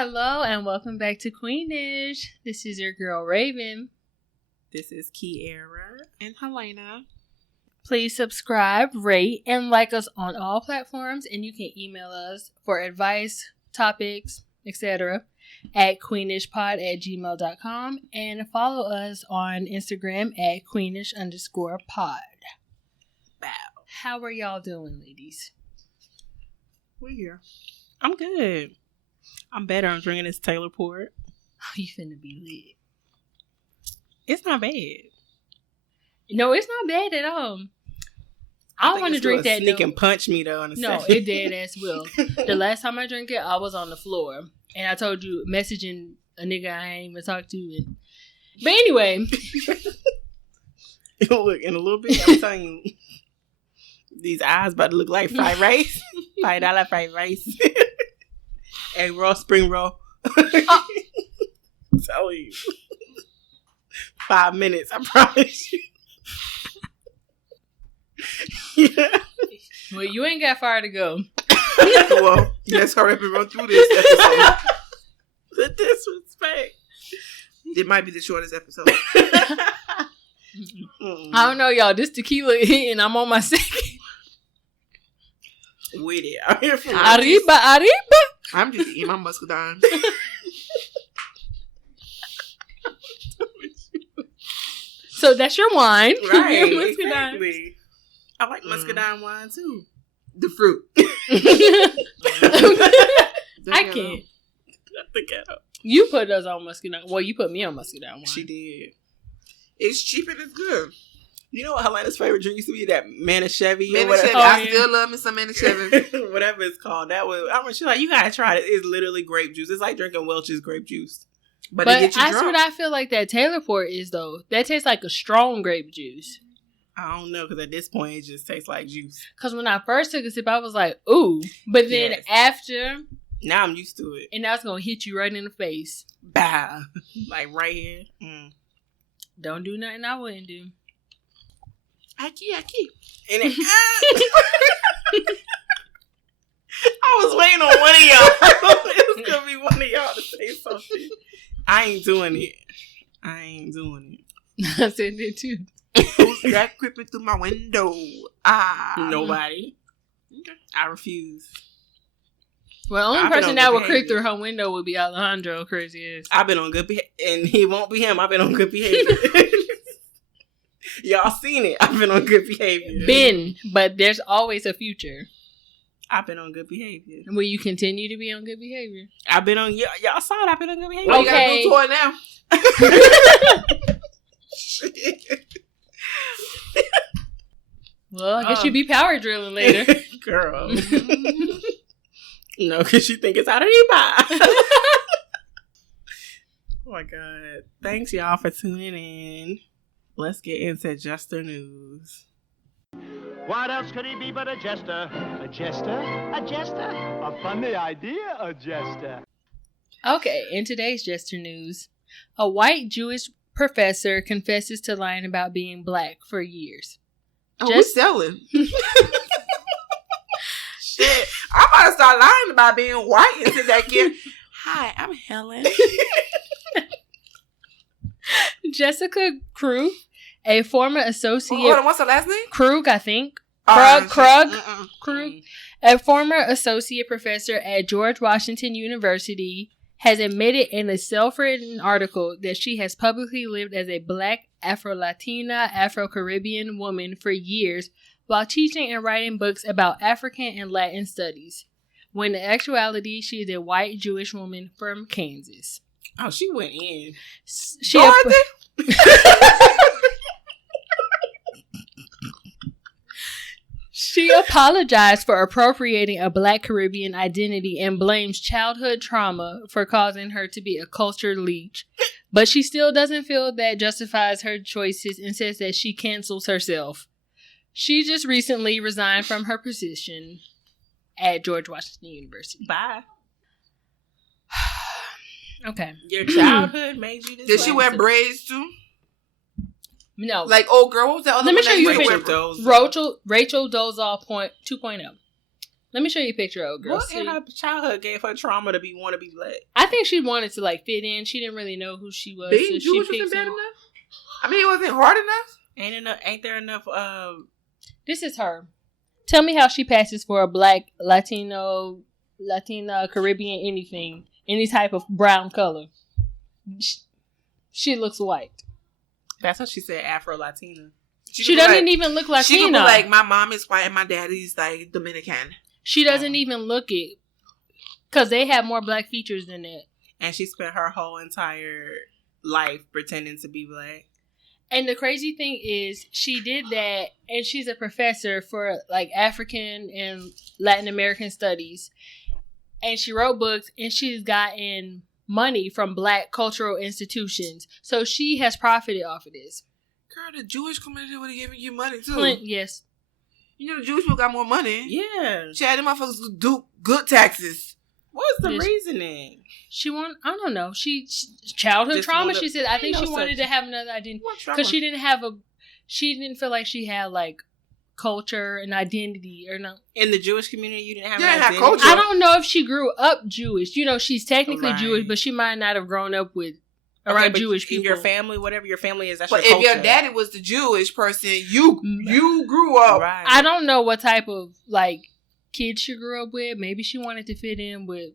Hello and welcome back to Queenish. This is your girl Raven. This is Kiara and Helena. Please subscribe, rate, and like us on all platforms, and you can email us for advice, topics, etc. at queenishpod@gmail.com and follow us on Instagram at queenish_pod. Wow. How are y'all doing, ladies? We're here. I'm good. I'm better. I'm drinking this Taylor Port. Oh, you finna be lit. It's not bad. No, it's not bad at all. I want to drink that. Sneak and punch me though. No, it dead ass will. The last time I drank it, I was on the floor, and I told you messaging a nigga I ain't even talked to. But anyway, look in a little bit. I'm telling you, these eyes about to look like fried rice. $5 fried rice. Egg roll, spring roll. I'm telling you, 5 minutes. I promise you. Yeah. Well, you ain't got far to go. Well, let's hurry up and run through this episode. The disrespect. It might be the shortest episode. I don't know, y'all. This tequila and I'm on my second. With it. I'm here for Arriba. I'm just eating my muscadine. So that's your wine. Right. Your muscadine. Exactly. I like muscadine wine too. The fruit. I can't. The ghetto. You put us on muscadine. Well, you put me on muscadine wine. She did. It's cheap and it's good. You know what Helena's favorite drink used to be? That Manischewitz. Manischewitz. I still love me some Manischewitz. Whatever it's called. That was. I mean, she's like, you gotta try it. It's literally grape juice. It's like drinking Welch's grape juice. But it gets you that's drunk. what I feel like that Taylor Port is, though. That tastes like a strong grape juice. I don't know, because at this point, it just tastes like juice. Because when I first took a sip, I was like, ooh. But then after... Now I'm used to it. And now it's going to hit you right in the face. Bah. Like right here. Don't do nothing I wouldn't do. Aki. And it, I was waiting on one of y'all. It was going to be one of y'all to say something. I ain't doing it. I said it too. Who's that creeping through my window? Nobody. Okay. I refuse. Well, the only person that would creep through her window would be Alejandro, crazy ass. I've been on good behavior. And he won't be him. I've been on good behavior. Y'all seen it. I've been on good behavior. But there's always a future. I've been on good behavior. Will you continue to be on good behavior? I've been on... Y'all saw it. I've been on good behavior. Well, you gotta do tour now. Well, I guess you'll be power drilling later. Girl. No, because you think it's out of your mind. Oh my God. Thanks y'all for tuning in. Let's get into Jester News. What else could he be but a jester? A jester? A jester? A funny idea, a jester. Okay, in today's Jester News, a white Jewish professor confesses to lying about being black for years. Oh, we're selling. Shit. I'm about to start lying about being white into that kid. Hi, I'm Helen. Jessica Krug, a former associate... Hold on, what's her last name? Krug, I think. Krug. A former associate professor at George Washington University has admitted in a self-written article that she has publicly lived as a black, Afro-Latina, Afro-Caribbean woman for years while teaching and writing books about African and Latin studies, when in actuality she is a white Jewish woman from Kansas. Oh, she went in. She apologized for appropriating a black Caribbean identity and blames childhood trauma for causing her to be a culture leech. But she still doesn't feel that justifies her choices and says that she cancels herself. She just recently resigned from her position at George Washington University. Bye. Okay. Your childhood made you this Did she wear braids too? No. Like old girl. What was that other Let me one show you a that picture. wear? Rachel Dolezal 2.0. Let me show you a picture of girl. What in her childhood gave her trauma to want to be black? I think she wanted to like fit in. She didn't really know who she was. Being so Jewish wasn't bad enough. I mean, it wasn't hard enough. Ain't there enough? This is her. Tell me how she passes for a black, Latino, Latina, Caribbean, anything, any type of brown color. She looks white. That's what she said. Afro-Latina. She doesn't even look Latina. She could be like, my mom is white and my daddy's like Dominican. She doesn't even look it. Because they have more black features than that. And she spent her whole entire life pretending to be black. And the crazy thing is, she did that, and she's a professor for like African and Latin American studies. And she wrote books, and she's gotten money from black cultural institutions. So she has profited off of this. Girl, the Jewish community would have given you money too. Yes. You know, the Jewish people got more money. Yeah. She had them motherfuckers do good taxes. What's the reasoning? She wanted, I don't know. She childhood Just trauma. wanted, She said, I think she wanted to have another identity because she didn't feel like she had like culture and identity or no. In the Jewish community, you didn't have identity? culture. I don't know if she grew up Jewish. You know, she's technically Right. Jewish, but she might not have grown up with around Jewish people. In your family, whatever your family is, that's but your culture. If your daddy was the Jewish person, you grew up. Right. I don't know what type of like kids she grew up with. Maybe she wanted to fit in with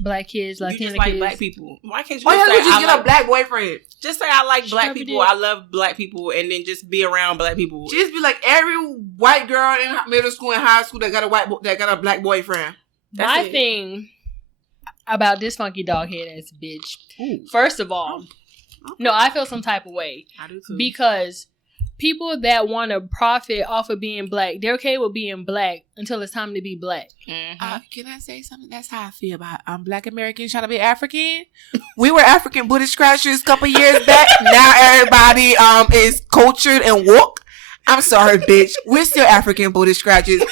black kids, Latina you just like kids. black people. Why can't you Why just don't say you I get like a black boyfriend? Just say I like She black probably people. did. I love black people, and then just be around black people. Just be like every white girl in middle school and high school that got a black boyfriend. My thing about this funky dog head ass bitch. Ooh. First of all, no, I feel some type of way I do too. because people that want to profit off of being black, they're okay with being black until it's time to be black. Mm-hmm. Can I say something? That's how I feel about black Americans trying to be African. We were African booty scratchers a couple years back. Now everybody is cultured and woke. I'm sorry, bitch. We're still African booty scratchers.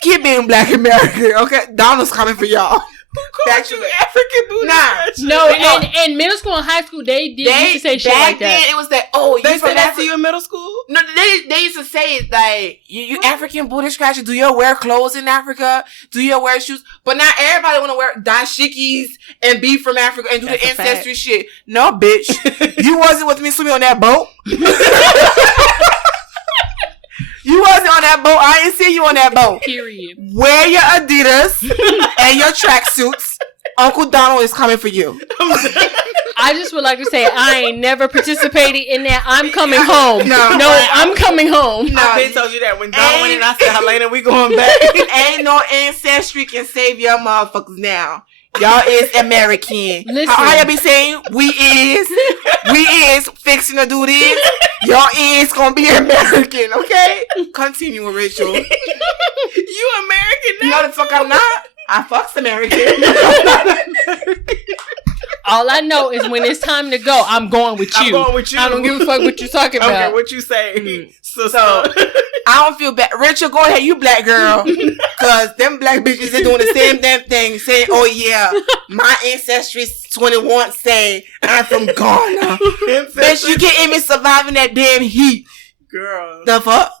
Keep being black American, okay? Donald's coming for y'all. Who called you African booty scratcher? No, and middle school and high school, they used to say shit like that. Then it was that, oh, They you said from that Africa? to you in middle school? No, they used to say it like, you African booty scratcher, do you wear clothes in Africa? Do you wear shoes? But now everybody want to wear dashikis and be from Africa and do That's the a ancestry fact. shit. No, bitch. You wasn't with me swimming on that boat. You wasn't on that boat. I ain't see you on that boat. Period. Wear your Adidas and your tracksuits. Uncle Donald is coming for you. I just would like to say I ain't never participated in that. I'm coming home. No, I'm coming home. No, I've been told you that when Don went in, I said, Helena, we going back. Ain't no ancestry can save your motherfuckers now. Y'all is American. Listen. How y'all be saying? We is fixing to do this. Y'all is gonna be American, okay? Continue, Rachel. You American now? No, the fuck I'm not. I fucks American. All I know is when it's time to go, I'm going with you. I'm going with you. I don't give a fuck what you're talking I don't about. care what you say. So I don't feel bad. Rachel, go ahead, you black girl. Cause them black bitches, they doing the same damn thing. Saying, oh yeah, my ancestry 21 say I'm from Ghana. Bitch, you can't even survive in that damn heat. Girl. The fuck?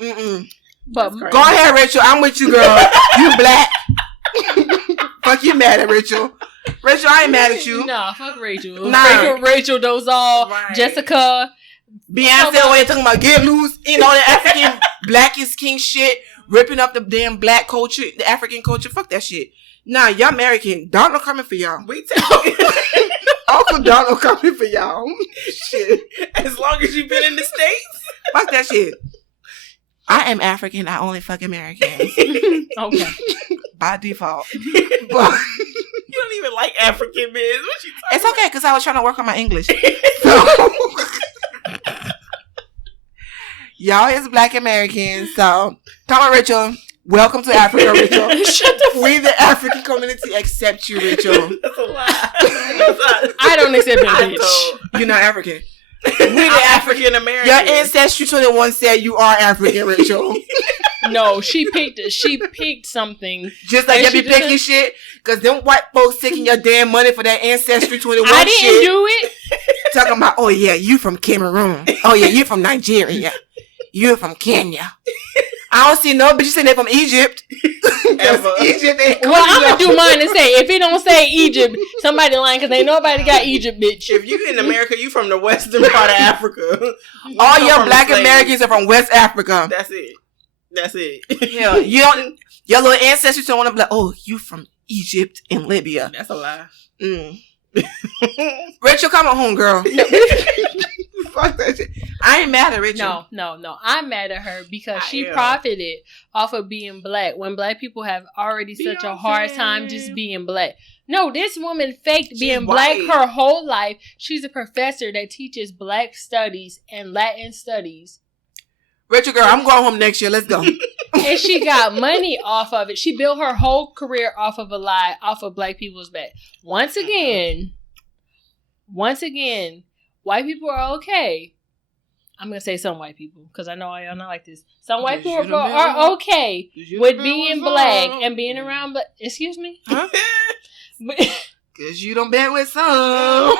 Mm-mm. But Go ahead, Rachel. I'm with you, girl. You black. Fuck you mad at Rachel. Rachel, I ain't mad at you. Nah, fuck Rachel. Nah. Rachel Dozal, Right. Jessica. Beyonce when they talking about get loose, you know, the African black is king shit, ripping up the damn black culture, the African culture. Fuck that shit. Nah, y'all American. Donald coming for y'all. We tell you. Uncle Donald coming for y'all. Shit. As long as you've been in the States. Fuck that shit. I am African. I only fuck Americans. Okay. By default. But You don't even like African men. What you talking it's okay because I was trying to work on my English. So, y'all is black Americans. So, come on, Rachel. Welcome to Africa, Rachel. We, the African community, accept you, Rachel. That's a lie. That's a- I don't accept that I bitch. told. You're not African. We the African American. Your ancestry 21 said you are African, Rachel. No, she picked something. Just like And you she be picking just- shit. Because them white folks taking your damn money for that ancestry 21 I didn't shit. do it. Talking about, oh yeah, you from Cameroon. Oh yeah, you from Nigeria. You from Kenya. I don't see no bitches saying they from Egypt. ever. Egypt ain't Well, I'm gonna do mine and say if it don't say Egypt, somebody lying because ain't nobody got Egypt, bitch. If you in America, you from the western part of Africa. All your black Americans are from West Africa. That's it. That's it. Yeah, you don't. Your little ancestors don't want to be like, oh, you from Egypt and Libya. That's a lie. Rachel, come on home, girl. Fuck that shit. I ain't mad at Rachel. No. I'm mad at her because she profited off of being black when black people have already such a hard time just being black. No, this woman faked being black her whole life. She's a professor that teaches black studies and Latin studies. Rachel, girl, I'm going home next year. Let's go. And she got money off of it. She built her whole career off of a lie, off of black people's back. Once again, white people are okay. I'm going to say some white people because I know y'all not like this. Some white people are okay with being black and being around black. Excuse me? Huh? Because you don't bet with some.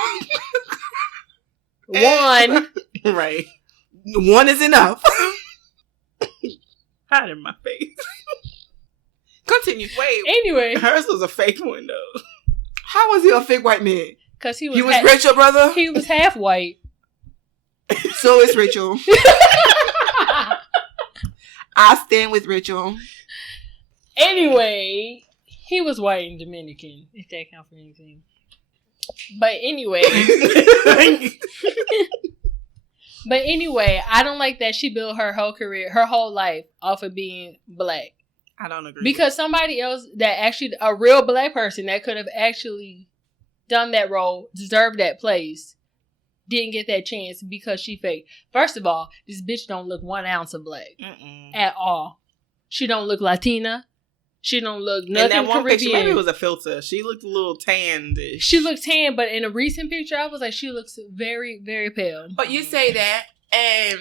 One. Right. One is enough. Hot in my face. Continue. Wait. Anyway. Hers was a fake one, though. How was he a fake white man? Because he was Rachel, brother? He was half white. So is Rachel. I stand with Rachel. Anyway, he was white and Dominican, if that counts for anything. But anyway. I don't like that she built her whole career, her whole life off of being black. I don't agree. Because somebody else that actually, a real black person that could have actually done that role, deserved that place, didn't get that chance because she faked. First of all, this bitch don't look 1 ounce of black at all. She don't look Latina. She don't look nothing Caribbean. In that one picture, maybe it was a filter. She looked a little tanned. She looked tan, but in a recent picture, I was like, she looks very, very pale. But you say that, and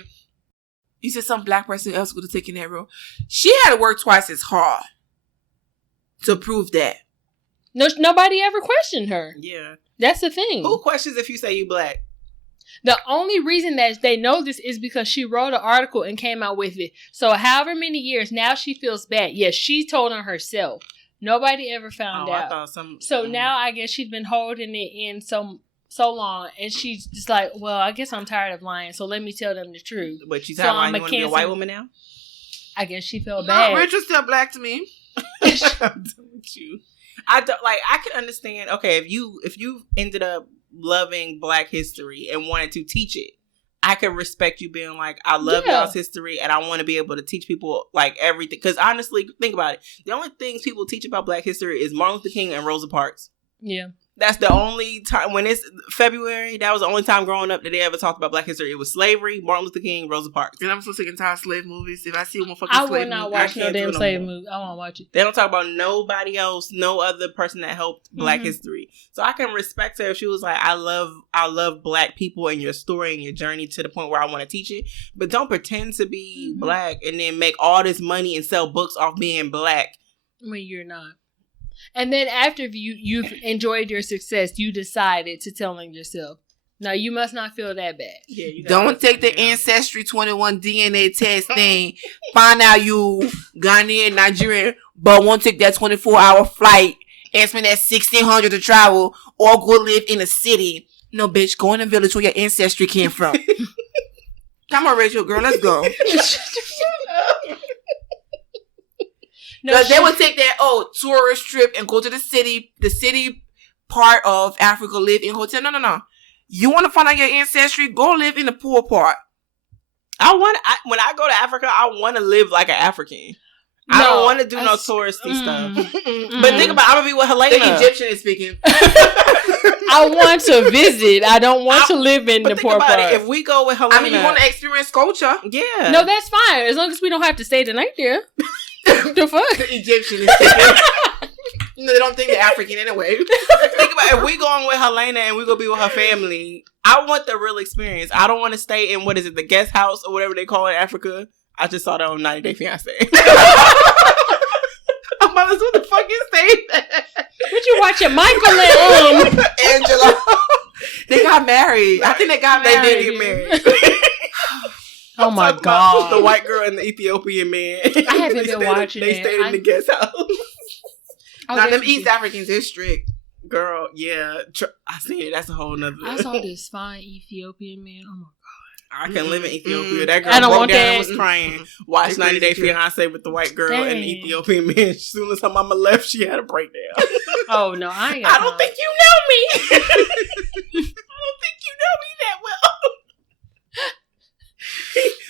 you said some black person else would have taken that role. She had to work twice as hard to prove that. No, nobody ever questioned her. Yeah. That's the thing. Who questions if you say you black? The only reason that they know this is because she wrote an article and came out with it. So however many years, now she feels bad. Yes, she told on herself. Nobody ever found out. I thought so now I guess she's been holding it in so long, and she's just like, well, I guess I'm tired of lying, so let me tell them the truth. But she's tired of lying. You want to be a white woman now? I guess she felt bad. Rachel's still black to me. I'm done with you. I don't like. I can understand. Okay, if you ended up loving Black history and wanted to teach it, I could respect you being like, I love y'all's history and I want to be able to teach people like everything. Because honestly, think about it. The only things people teach about Black history is Martin Luther King and Rosa Parks. Yeah. That's the only time when it's February. That was the only time growing up that they ever talked about Black history. It was slavery, Martin Luther King, Rosa Parks. And I'm so sick and tired of slave movies. If I see one fucking slave movie, I will not watch no damn slave movie. I won't watch it. They don't talk about nobody else, no other person that helped Black history. So I can respect her if she was like, I love Black people and your story and your journey to the point where I want to teach it. But don't pretend to be Black and then make all this money and sell books off being Black when you're not. And then after you've enjoyed your success, you decided to tell on yourself. Now, you must not feel that bad. Yeah, you don't take the Ancestry 21 DNA test thing. Find out you Ghanaian, Nigerian, but won't take that 24-hour flight and spend that $1,600 to travel or go live in a city. No, bitch, go in a village where your ancestry came from. Come on, Rachel, girl, let's go. No, they would take that tourist trip and go to the city part of Africa, live in hotel. No. You want to find out your ancestry? Go live in the poor part. When I go to Africa, I want to live like an African. No, I don't want to do no touristy stuff. But think about, I'm gonna be with Helena. The Egyptian is speaking. I want to visit. I don't want to live in the poor part. If we go with Helena, I mean, you want to experience culture. Yeah. No, that's fine as long as we don't have to stay the night there. The fuck? The Egyptian is speaking. No, they don't think they're African anyway. Think about if we going with Helena and we gonna be with her family. I want the real experience. I don't want to stay in the guest house or whatever they call it in Africa. I just saw that on 90 Day Fiancé. I'm about to what the fuck you say that? What you watching, Michael and Angela? They got married. I think they got married. They did get married. Oh my God. The white girl and the Ethiopian man. I haven't been watching it. They stayed in the guest house. Now, them East Africans is strict. Girl, yeah. I see it. That's a whole nother. I saw this fine Ethiopian man. Oh my God. I can live in Ethiopia. That girl broke down and was crying. Watched 90 Day Fiance with the white girl and the Ethiopian man. As soon as her mama left, she had a breakdown. Oh, no. I don't think you know me. I don't think you know me that well.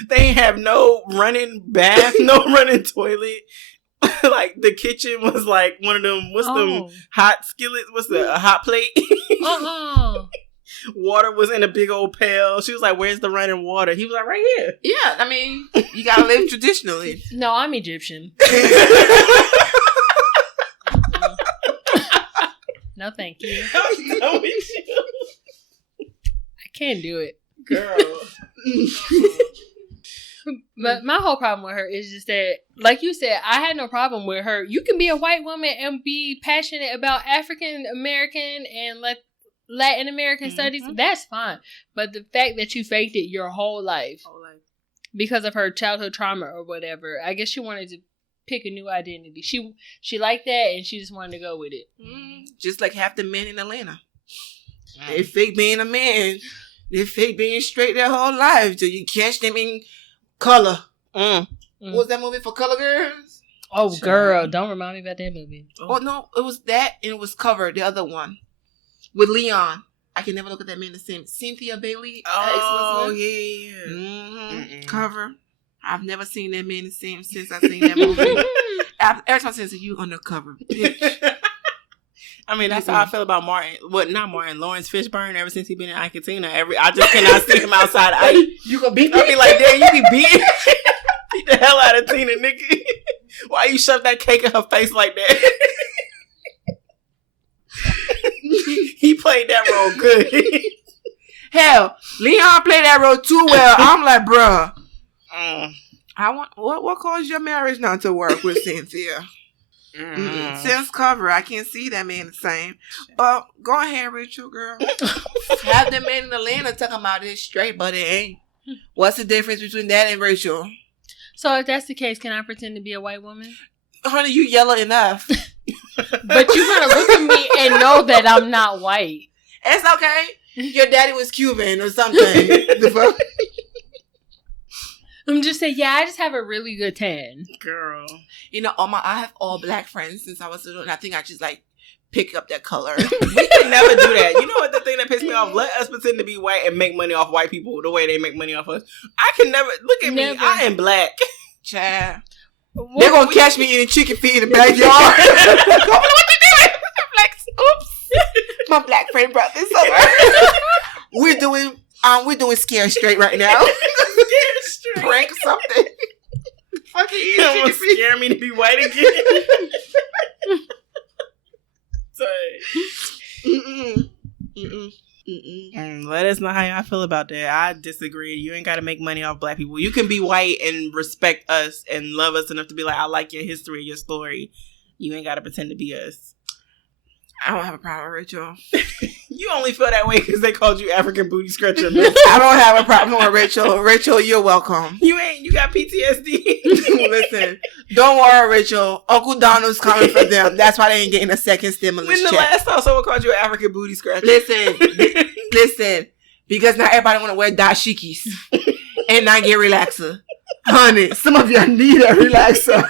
They ain't have no running bath, no running toilet. Like, the kitchen was like one of them, them hot skillets? What's a hot plate? Water was in a big old pail. She was like, where's the running water? He was like, right here. Yeah, I mean, you gotta live traditionally. No, I'm Egyptian. No, thank you. I'm done with you. I can't do it. Girl. But my whole problem with her is just that, like you said, I had no problem with her. You can be a white woman and be passionate about African American and Latin American studies. That's fine. But the fact that you faked it your whole life because of her childhood trauma or whatever, I guess she wanted to pick a new identity. She liked that and she just wanted to go with it. Just like half the men in Atlanta. They fake being a man. They fake being straight their whole life till you catch them in Color. What was that movie for Color Girls? Oh, girl. Don't remind me about that movie. Oh, no. It was that and it was Cover, the other one. With Leon. I can never look at that man the same. Cynthia Bailey. Oh, yeah. Cover. I've never seen that man the same since I've seen that movie. Every time I say, you undercover, bitch. I mean, that's how I feel about Martin. Not Martin. Lawrence Fishburne. Ever since he been in Iketina, I just cannot see him outside. You gonna beat me? I be like, damn, you be beat the hell out of Tina, nigga. Why you shove that cake in her face like that? He played that role good. Hell, Leon played that role too well. I'm like, bruh. I want what caused your marriage not to work with Cynthia? Since Cover, I can't see that man the same. But go ahead, Rachel, girl. Have the man in Atlanta talking about it straight, but it ain't. What's the difference between that and Rachel? So if that's the case, can I pretend to be a white woman? Honey, you yellow enough. But you're gonna look at me and know that I'm not white. It's okay. Your daddy was Cuban or something. The fuck? I'm just saying, I just have a really good tan. Girl. You know, I have all black friends since I was little, and I think I just like pick up that color. We can never do that. You know what the thing that pissed me off? Let us pretend to be white and make money off white people the way they make money off us. I can never look at me. I am black. Child. They're gonna catch me eating chicken feet in the backyard. What you doing? I'm like, oops. My black friend brought this over. We're doing Scare Straight right now. Prank something. Fucking eat chicken feet. Scare me to be white again. Let us know how y'all feel about that. I disagree. You ain't got to make money off black people. You can be white and respect us and love us enough to be like, I like your history, your story. You ain't got to pretend to be us. I don't have a problem with Rachel. You only feel that way because they called you African booty scratcher. I don't have a problem with Rachel. Rachel, you're welcome. You got PTSD. Listen, don't worry, Rachel. Uncle Donald's coming for them. That's why they ain't getting a second stimulus check. When the last time someone called you an African booty scratcher? Listen. Because not everybody want to wear dashikis and not get relaxer. Honey, some of y'all need a relaxer.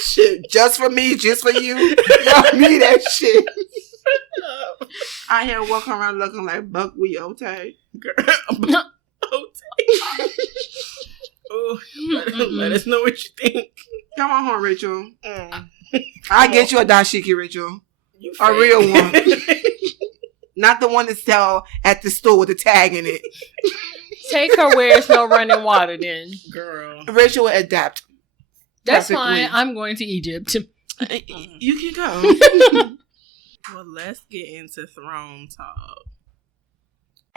Shit, just for me, just for you. Y'all need that shit. I here walking around looking like buckwheat Otay. Oh, let us know what you think. Come on home, Rachel. I'll get you a dashiki, Rachel. A real one. Not the one that sell at the store with the tag in it. Take her where it's no running water then. Girl. Rachel will adapt. That's fine. I'm going to Egypt. You can go. Well, let's get into throne talk.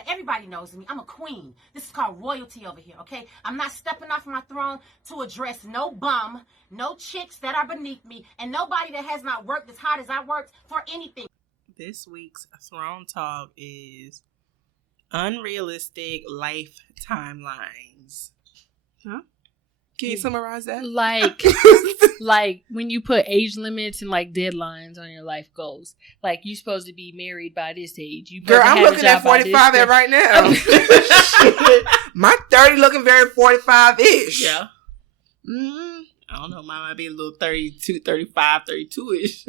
Everybody knows me. I'm a queen. This is called royalty over here, okay? I'm not stepping off my throne to address no bum, no chicks that are beneath me, and nobody that has not worked as hard as I worked for anything. This week's throne talk is unrealistic life timelines. Huh? Can you summarize that? Like when you put age limits and like deadlines on your life goals. Like you're supposed to be married by this age. Girl, I'm looking at 45 at right now. My 30 looking very 45-ish. Yeah. Mm-hmm. I don't know. Mine might be a little 32, 35, 32-ish.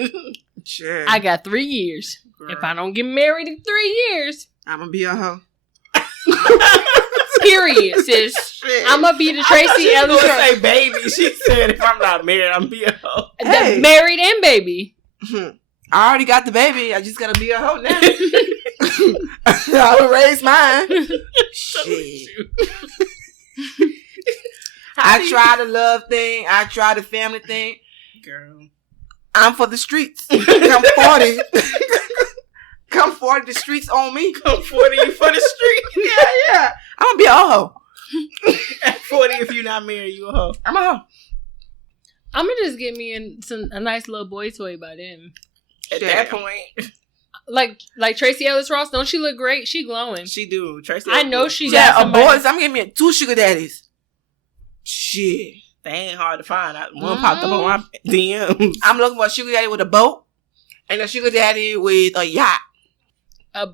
Sure. I got 3 years. Girl. If I don't get married in 3 years, I'm going to be a hoe. period, sis. Shit. I'm going to be the Tracy Ellis. She say baby. She said if I'm not married, I'm be a hoe. Hey. Married and baby. I already got the baby. I just got to be a hoe now. I will raise mine. Shit. I try the love thing. I try the family thing. Girl. I'm for the streets. Come 40. Come 40, the streets on me. Come 40, you for the street. Yeah. I'm going to be a hoe. At 40, if you're not married, you a hoe. I'm a hoe. I'm going to just get me a nice little boy toy by then. At that point. Like Tracy Ellis Ross, don't she look great? She glowing. She do. Tracy I know she Yeah, got somebody. boys. I'm getting me 2 sugar daddies. Shit. They ain't hard to find. One popped up on my DMs. I'm looking for a sugar daddy with a boat and a sugar daddy with a yacht. A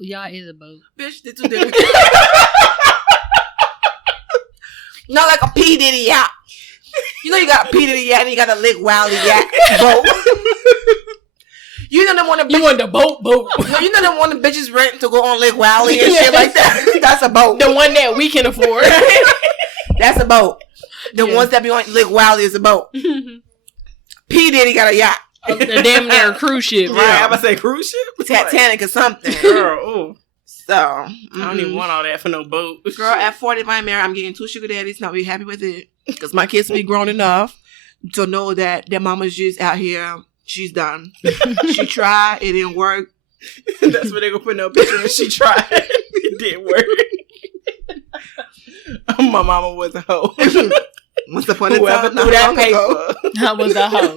yacht is a boat. Bitch, they're too different. Not like a P. Diddy yacht. You know you got a P. Diddy yacht and you got a Lick Wiley yacht boat. You know them one of You want the boat? No, you know them one of the bitches rent to go on Lick Wiley and shit like that. That's a boat. The one that we can afford. That's a boat. The ones that be on Lick Wiley is a boat. P. Diddy got a yacht. The damn near cruise ship. Right, I'm about to say cruise ship? Titanic or something. Girl, ooh. So, I don't even want all that for no boat. Girl, at 40, if I'm married, I'm getting 2 sugar daddies and I'll be happy with it. Because my kids will be grown enough to know that their mama's just out here. She's done. She tried. It didn't work. That's what they're going to put no picture of. She tried. It didn't work. My mama was a hoe. Once upon a Whoever time, threw that paper. I was a hoe.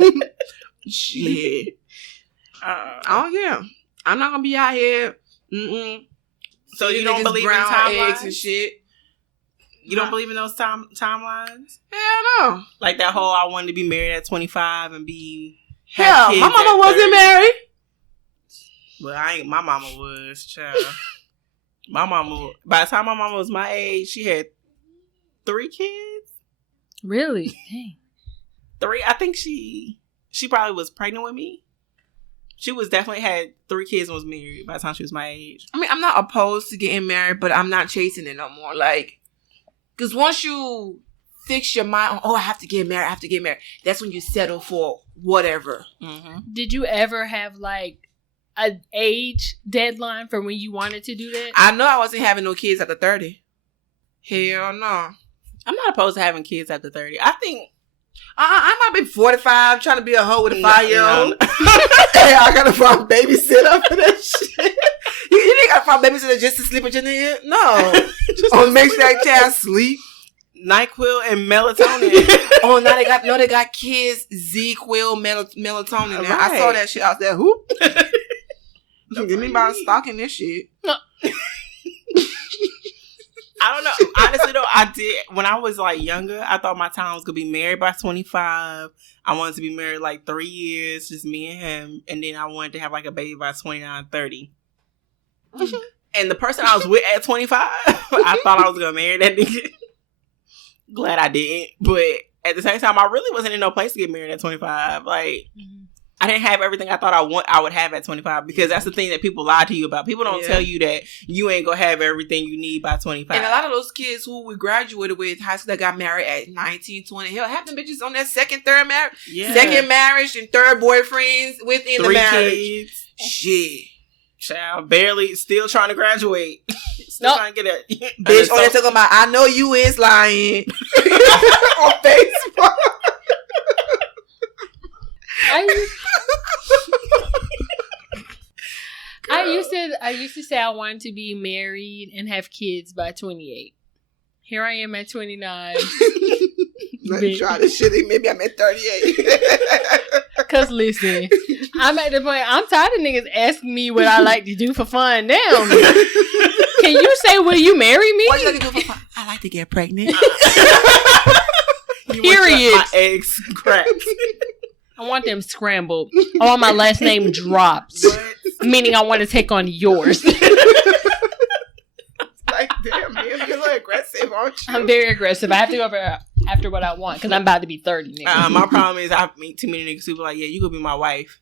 Shit. Oh, yeah. I'm not going to be out here. So you don't believe in brown timelines? eggs and shit? You don't believe in those timelines? Hell no. Like that whole I wanted to be married at 25 and be... Hell, my mama wasn't married. Well, my mama was, child. My mama, by the time my mama was my age, she had 3 kids. Really? Dang. 3. I think she probably was pregnant with me. She was definitely had 3 kids and was married by the time she was my age. I mean, I'm not opposed to getting married, but I'm not chasing it no more. Like, because once you fix your mind on, I have to get married, that's when you settle for whatever. Mm-hmm. Did you ever have like an age deadline for when you wanted to do that? I know I wasn't having no kids after 30. Hell no. I'm not opposed to having kids after 30. I think I might be 45 trying to be a hoe with a 5-year-old. No. Hey, I gotta find a babysitter for that shit. You think I find a babysitter just to sleep with your nigga? No. Or make sure that child sleep. NyQuil and melatonin. Oh, now they got kids ZQuil melatonin. Now. Right. I saw that shit out there. Who? Give me about stocking this shit. I don't know. Honestly, though, I did. When I was, like, younger, I thought my time was going to be married by 25. I wanted to be married, like, 3 years, just me and him. And then I wanted to have, like, a baby by 29, 30. Mm-hmm. And the person I was with at 25, I thought I was going to marry that nigga. Glad I didn't. But at the same time, I really wasn't in no place to get married at 25. Like... Mm-hmm. I didn't have everything I thought I would have at 25 because that's the thing that people lie to you about. People don't tell you that you ain't gonna have everything you need by 25. And a lot of those kids who we graduated with high school that got married at 19, 20, hell, half them bitches on their second marriage and third boyfriends within 3 the marriage. Kids. Shit. Child, barely, still trying to graduate. Still trying to get a bitch on there talking about, I know you is lying on Facebook. I used to say I wanted to be married and have kids by 28. Here I am at 29. Let me try this shit. Maybe I'm at 38. Cause listen, I'm at the point I'm tired of niggas asking me what I like to do for fun now. Can you say, will you marry me? What you like to do for fun? I like to get pregnant. Period. My eggs cracked. I want them scrambled. I want my last name dropped. Meaning I want to take on yours. Like, damn, man, you're a little aggressive, aren't you? I'm very aggressive. I have to go after what I want because I'm about to be 30 nigga. My problem is I meet too many niggas who be like, yeah, you gonna be my wife.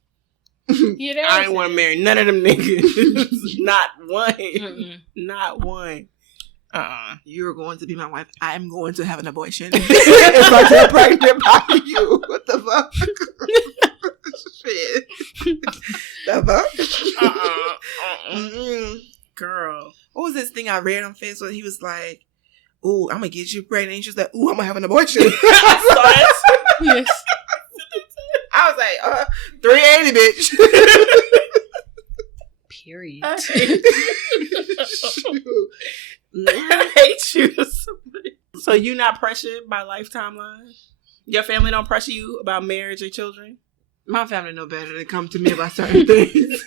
Yeah, I ain't want to marry none of them niggas. Not one. Mm-mm. Not one. You're going to be my wife. I'm going to have an abortion. If I get pregnant by you. What the fuck? Shit. The fuck? Girl. What was this thing I read on Facebook? He was like, ooh, I'm going to get you pregnant. And she was like, ooh, I'm going to have an abortion. Yes. I was like, 380, bitch. Period. I hate you. So you not pressured by life timeline? Your family don't pressure you about marriage or children? My family know better than come to me about certain things.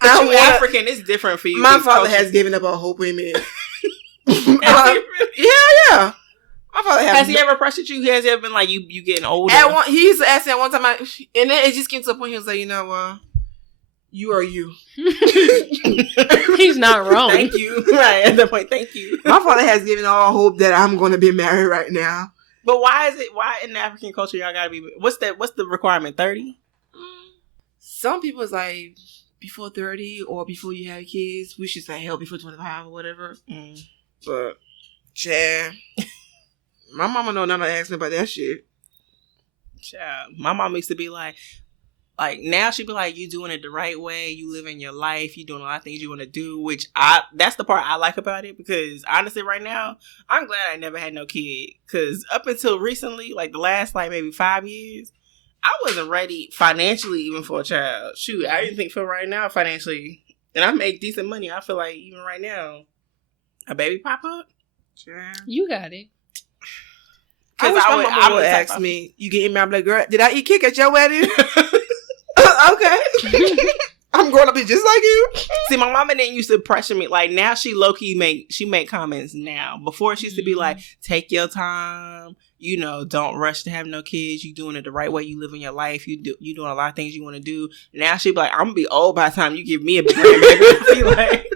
But you African, it's different for you. My father has given up on hope in me. Yeah. My father has he ever pressured you? Has he ever been like you getting older? He used to ask me at one time, and then it just came to a point. He was like, you know what? You are you. He's not wrong. Thank you. Right at that point, thank you. My father has given all hope that I'm going to be married right now. But why in the African culture y'all gotta be? What's the requirement? 30? Some people is like before 30 or before you have kids. We should say hell before 25 or whatever. But yeah, my mama don't never ask me about that shit. Child, my mom used to be like now she be like, you doing it the right way, you living your life, you doing a lot of things you want to do, which that's the part I like about it, because honestly right now I'm glad I never had no kid, because up until recently, like the last maybe 5 years, I wasn't ready financially even for a child. Shoot, I didn't think for right now financially, and I make decent money. I feel like even right now a baby pop up, Yeah. You got it. I wish my mama would ask me, you getting married? I'm like, girl, did I eat cake at your wedding? Okay. I'm going to be just like you. See, my mama didn't used to pressure me. Like, now she low-key make comments now. Before, she used to be like, take your time. You know, don't rush to have no kids. You doing it the right way. You living your life. You doing a lot of things you want to do. Now she be like, I'm going to be old by the time you give me a grandbaby. Be like,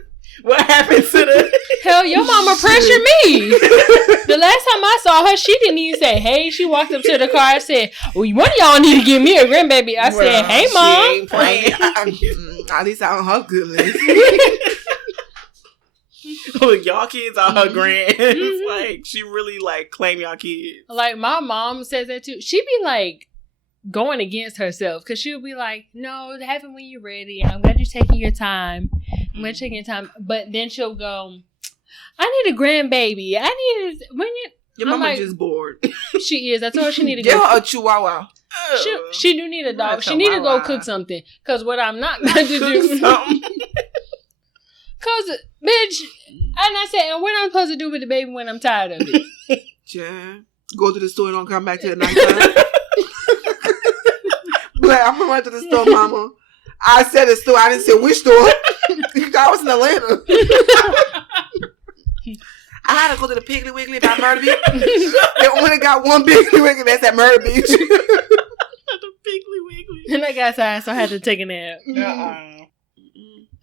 what happened to the... Hell, your mama pressured me. The last time I saw her, she didn't even say, hey. She walked up to the car and said, well, one of y'all need to give me a grandbaby. I said, hey, Mom. At least I'm on her good list. Look, y'all kids are her grand. Like, she really, claim y'all kids. Like, my mom says that, too. She be, going against herself. Because she'll be like, no, have it when you're ready. I'm glad you're taking your time. But then she'll go, I need a grandbaby. Your mama just bored. She is. I told her she need to Get go. her a chihuahua. She do need a dog. She need to go cook something. Because what I'm not going to do. Because, bitch, and I said, and what I'm supposed to do with the baby when I'm tired of it? Yeah. Go to the store and don't come back till the nighttime. But I'm going to the store, mama. I said the store. I didn't say which store. I was in Atlanta. I had to go to the Piggly Wiggly by Murder Beach. They only got one Piggly Wiggly. That's at Murder Beach. The Piggly Wiggly. And I got tired, so I had to take a nap.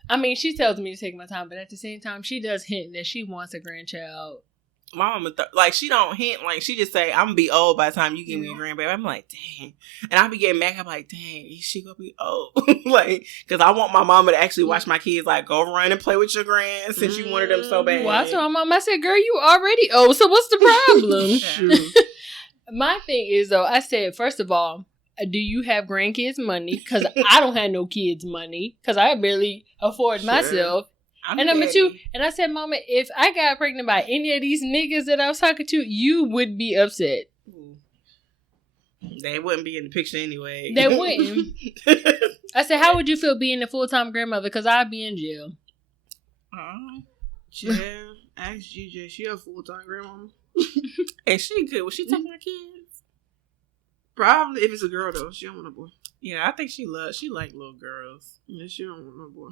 I mean, she tells me to take my time, but at the same time, she does hint that she wants a grandchild. My mama, she don't hint. She just say, I'm going to be old by the time you give me a grandbaby. I'm like, dang. And I'll be getting mad. I'm like, dang, is she going to be old? Because I want my mama to actually watch my kids, go run and play with your grand since you wanted them so bad. Well, I told my mom, I said, girl, you already old, so what's the problem? My thing is, though, I said, first of all, do you have grandkids money? Because I don't have no kids money because I barely afford myself. And number two, and I said, Mama, if I got pregnant by any of these niggas that I was talking to, you would be upset. They wouldn't be in the picture anyway. They wouldn't. I said, how would you feel being a full-time grandmother? Because I'd be in jail. Yeah, ask GJ. She a full-time grandmama. And she good. Was she taking her kids? Probably. If it's a girl, though. She don't want a boy. Yeah, I think she like little girls. Yeah, she don't want no boy.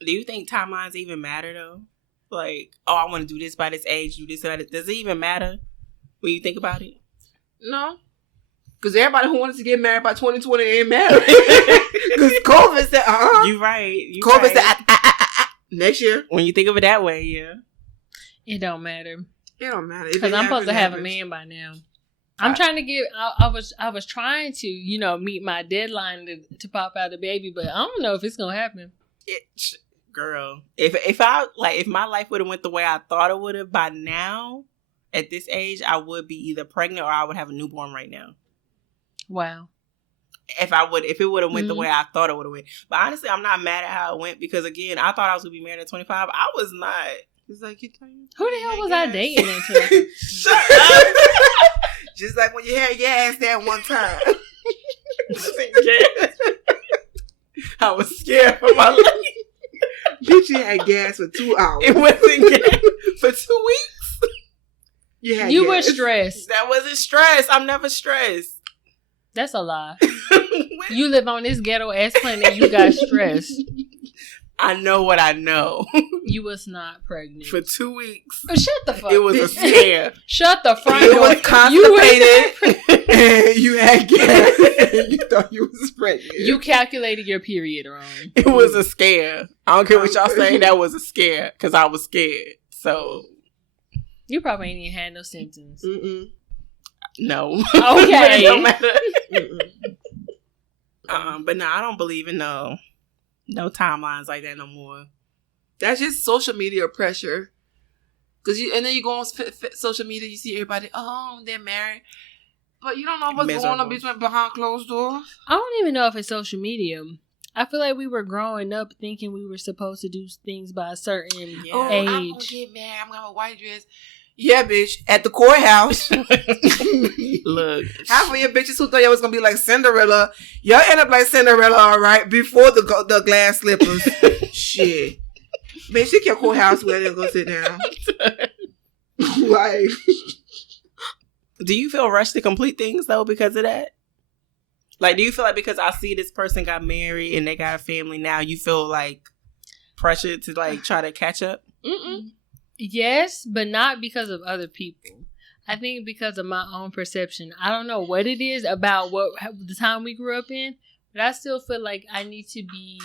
Do you think timelines even matter, though? I want to do this by this age, do this by this. Does it even matter when you think about it? No. Because everybody who wanted to get married by 2020 ain't married. Because COVID said, You right. COVID said, next year. When you think of it that way, yeah. It don't matter. It don't matter. Because I'm supposed to have a man by now. I'm trying to get. I was trying to, meet my deadline to pop out a baby, but I don't know if it's gonna happen. Girl, if my life would have went the way I thought it would have by now, at this age, I would be either pregnant or I would have a newborn right now. Wow. If it would have went the way I thought it would have went. But honestly, I'm not mad at how it went because again, I thought I was gonna be married at 25. I was not. It's like who the hell was I dating at 25? Shut up. Just like when you had your ass that one time. I was scared for my life. Bitch, you had gas for 2 hours. It wasn't gas for 2 weeks. You were stressed. That wasn't stress. I'm never stressed. That's a lie. You live on this ghetto ass planet. You got stressed. I know what I know. You was not pregnant for 2 weeks. Oh, shut the fuck. It was a scare. Shut the front door. You was constipated. And you had gas. And you thought you was pregnant. You calculated your period wrong. It was a scare. I don't care what y'all saying. That was a scare because I was scared. So you probably ain't even had no symptoms. No. Okay. It don't matter. But no, I don't believe in no timelines like that no more. That's just social media pressure. And then you go on social media, you see everybody, they're married. But you don't know what's going on behind closed doors. I don't even know if it's social media. I feel like we were growing up thinking we were supposed to do things by a certain age. I'm going to get married. I'm going to have a white dress. Yeah, bitch. At the courthouse. Look. Half of your bitches who thought you was going to be like Cinderella. Y'all end up like Cinderella, all right, before the glass slippers. Shit. Bitch, take your courthouse wear and go sit down. Like. Do you feel rushed to complete things, though, because of that? Like, do you feel like because I see this person got married and they got a family now, you feel like pressured to, like, try to catch up? Yes, but not because of other people. I think because of my own perception. I don't know what it is about the time we grew up in, but I still feel like I need to be,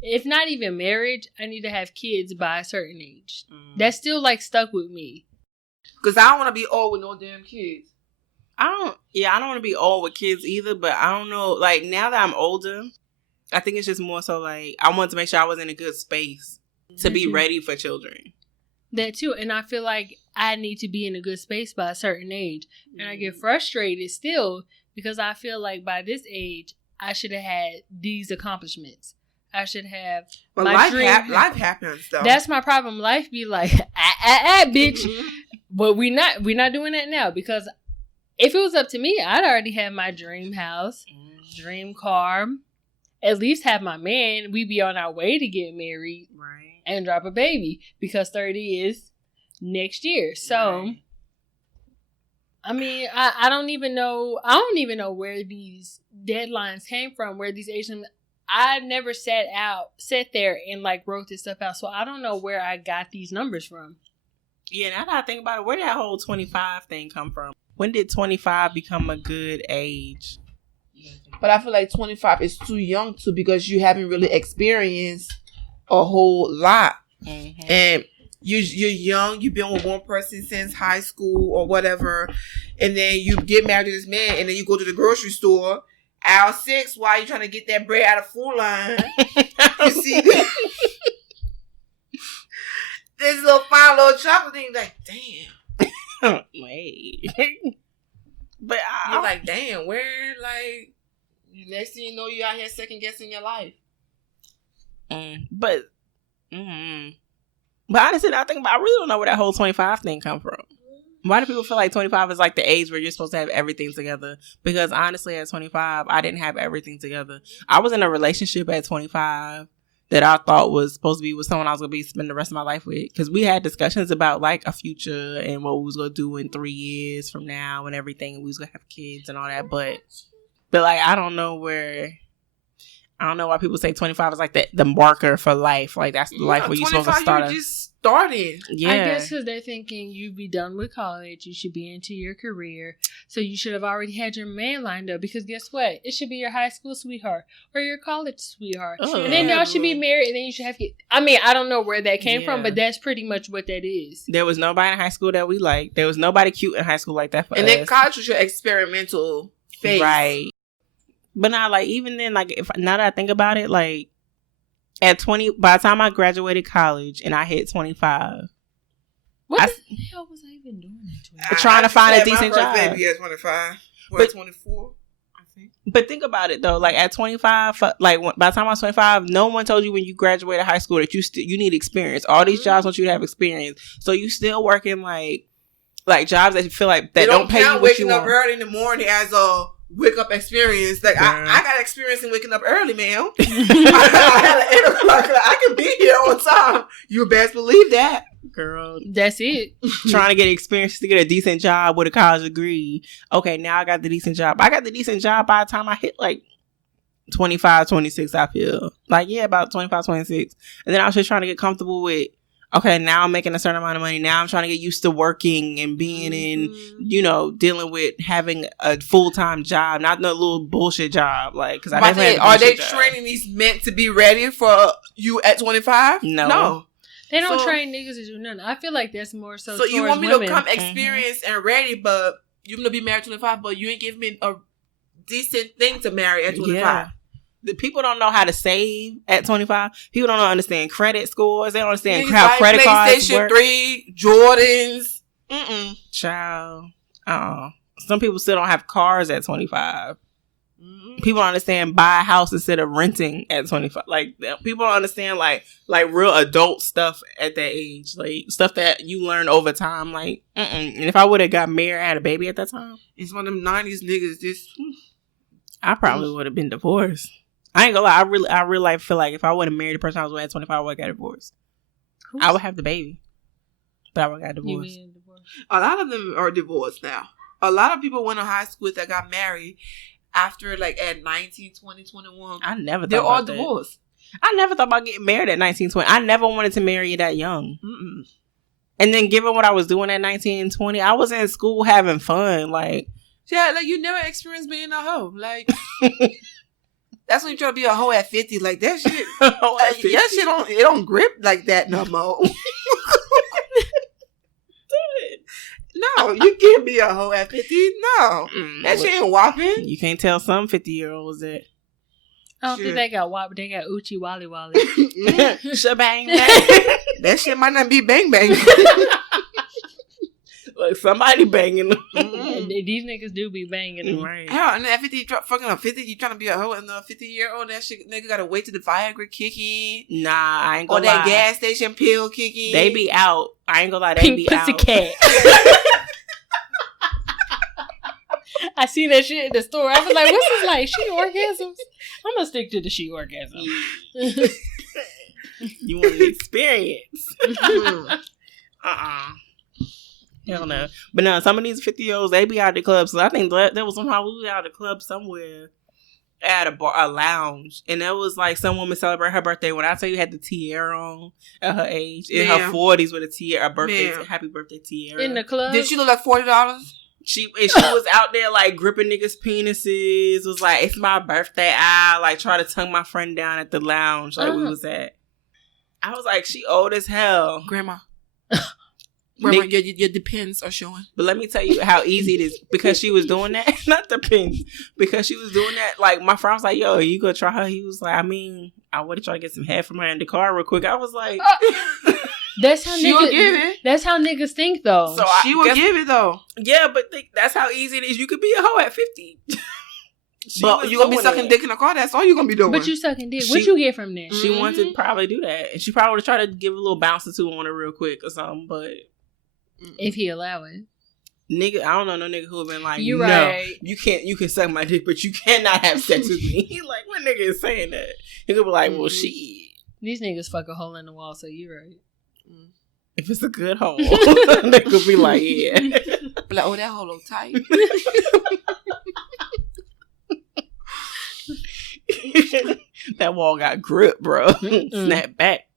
if not even marriage, I need to have kids by a certain age. That's still, like, stuck with me. Because I don't want to be old with no damn kids. I don't want to be old with kids either, but I don't know. Like, now that I'm older, I think it's just more so, like, I wanted to make sure I was in a good space to be ready for children. That too. And I feel like I need to be in a good space by a certain age. And I get frustrated still because I feel like by this age, I should have had these accomplishments. I should have. But life happens, though. That's my problem. Life be like, bitch. But we're not doing that now because if it was up to me, I'd already have my dream house, dream car, at least have my man. We'd be on our way to get married and drop a baby because 30 is next year. So, I mean, I don't even know. I don't even know where these deadlines came from, where these Asian. I never sat there and like wrote this stuff out. So I don't know where I got these numbers from. Yeah, now that I think about it, where did that whole 25 thing come from? When did 25 become a good age? But I feel like 25 is too young because you haven't really experienced a whole lot. And you're young, you've been with one person since high school or whatever, and then you get married to this man, and then you go to the grocery store, aisle 6, while you're trying to get that bread out of Food Line. You see this little fine little chocolate thing, like, damn. Wait. But you're like, damn, where, like, next thing you know, you out here second guessing your life. But honestly, I really don't know where that whole 25 thing come from. Why do people feel like 25 is like the age where you're supposed to have everything together? Because honestly, at 25, I didn't have everything together. I was in a relationship at 25 that I thought was supposed to be with someone I was going to be spending the rest of my life with. Because we had discussions about like a future and what we was going to do in 3 years from now and everything. And we was going to have kids and all that. But like, I don't know where I don't know why people say 25 is like the marker for life. Like that's the life where you're supposed to start. You just started. Yeah. I guess because they're thinking you'd be done with college, you should be into your career, so you should have already had your man lined up. Because guess what? It should be your high school sweetheart or your college sweetheart, and then y'all should be married, and then you should have kids. I mean, I don't know where that came from, but that's pretty much what that is. There was nobody in high school that we liked. There was nobody cute in high school like that for us. And then college was your experimental phase, right? But now, like, even then, like, now that I think about it, like, at 20, by the time I graduated college and I hit 25. What the hell was I even doing at 25? Trying to find a decent job. Baby at 25. Or 24, I think. But think about it, though. Like, at 25, like, by the time I was 25, no one told you when you graduated high school that you need experience. All these jobs want you to have experience. So you still working, like jobs that you feel like that don't pay you what you want. Waking up early in the morning as a wake up experience. Like I got experience in waking up early, man. I had an 8 o'clock. I can be here on time. You best believe that, girl. That's it. Trying to get experience to get a decent job with a college degree. Okay, now I got the decent job. I got the decent job by the time I hit like 25, 26. I feel like about 25, 26, and then I was just trying to get comfortable with. Okay, now I'm making a certain amount of money. Now I'm trying to get used to working and being in, dealing with having a full-time job, not no little bullshit job. Like, because are they training these men to be ready for you at 25? No. They don't train niggas to do nothing. I feel like that's more so. So you want me women. to come experienced and ready, but you want to be married at 25, but you ain't give me a decent thing to marry at 25. Yeah. The people don't know how to save at 25. People don't understand credit scores. They don't understand how credit cards work. PlayStation 3, Jordans. Child. Some people still don't have cars at 25. People don't understand buy a house instead of renting at 25. Like, people don't understand like real adult stuff at that age. Like, stuff that you learn over time. Like, And if I would have got married, had a baby at that time, it's one of them 90s niggas. I probably would have been divorced. I ain't gonna lie. I really feel like if I would have married the person I was with at 25, I would have got divorced. I would have the baby, but I would have got divorced. A lot of them are divorced now. A lot of people went to high school that got married after like at 19, 20, 21. I never thought they're all about that. divorced. I never thought about getting married at 19, 20. I never wanted to marry that young. And then given what I was doing at 19 and 20, I was in school having fun. Like, yeah, like you never experienced being a hoe. Like, that's when you try to be a hoe at 50. Like that shit, that shit don't grip like that no more. No, you can't be a hoe at 50. No, that shit ain't whopping. You can't tell some 50-year-olds that. I don't think they got wop. They got Uchi Wally Wally. Shabang bang. That shit might not be bang bang. Like somebody banging them. These niggas do be banging them. Right. Hell, and at 50, fucking up 50, you trying to be a hoe, and the 50-year-old, that shit, nigga gotta wait till the Viagra kick in. Nah, I ain't gonna lie. Or that gas station pill kick in. They be out. I ain't gonna lie, they Pink be pussy out. Cat. I seen that shit in the store. I was like, what's this like? She orgasms? I'm gonna stick to the she orgasm. You want the experience. Hell no. But no, some of these 50-year-olds, they be out at the club. So I think there was somehow we were out at the club somewhere at a lounge. And there was like some woman celebrating her birthday. When I tell you had the tiara on at her age, in her 40s with a tiara, a birthday, happy birthday tiara. In the club? Did she look like $40? She was out there like gripping niggas' penises. Was like, it's my birthday. I like try to tongue my friend down at the lounge like we was at. I was like, she old as hell. Grandma, your depends are showing. But let me tell you how easy it is because she was doing that. Not the pins. Because she was doing that. Like, my friend was like, yo, you gonna try her? He was like, I mean, I would try to get some head from her in the car real quick. I was like... That's how she will give it. That's how niggas think, though. So she will give it, though. Yeah, but that's how easy it is. You could be a hoe at 50. But you gonna be sucking dick in the car. That's all you gonna be doing. But you sucking dick. What you get from that? She wanted to probably do that, and she probably would have tried to give a little bounce or two on her real quick or something. But if he allow it, nigga, I don't know no nigga who have been like, you no, right. You can't. You can suck my dick, but you cannot have sex with me. He like, what nigga is saying that? He could be like, well, she. These niggas fuck a hole in the wall, so you right. If it's a good hole, they could be like, yeah. Be like, oh, that hole look tight. That wall got grip, bro. Snap back.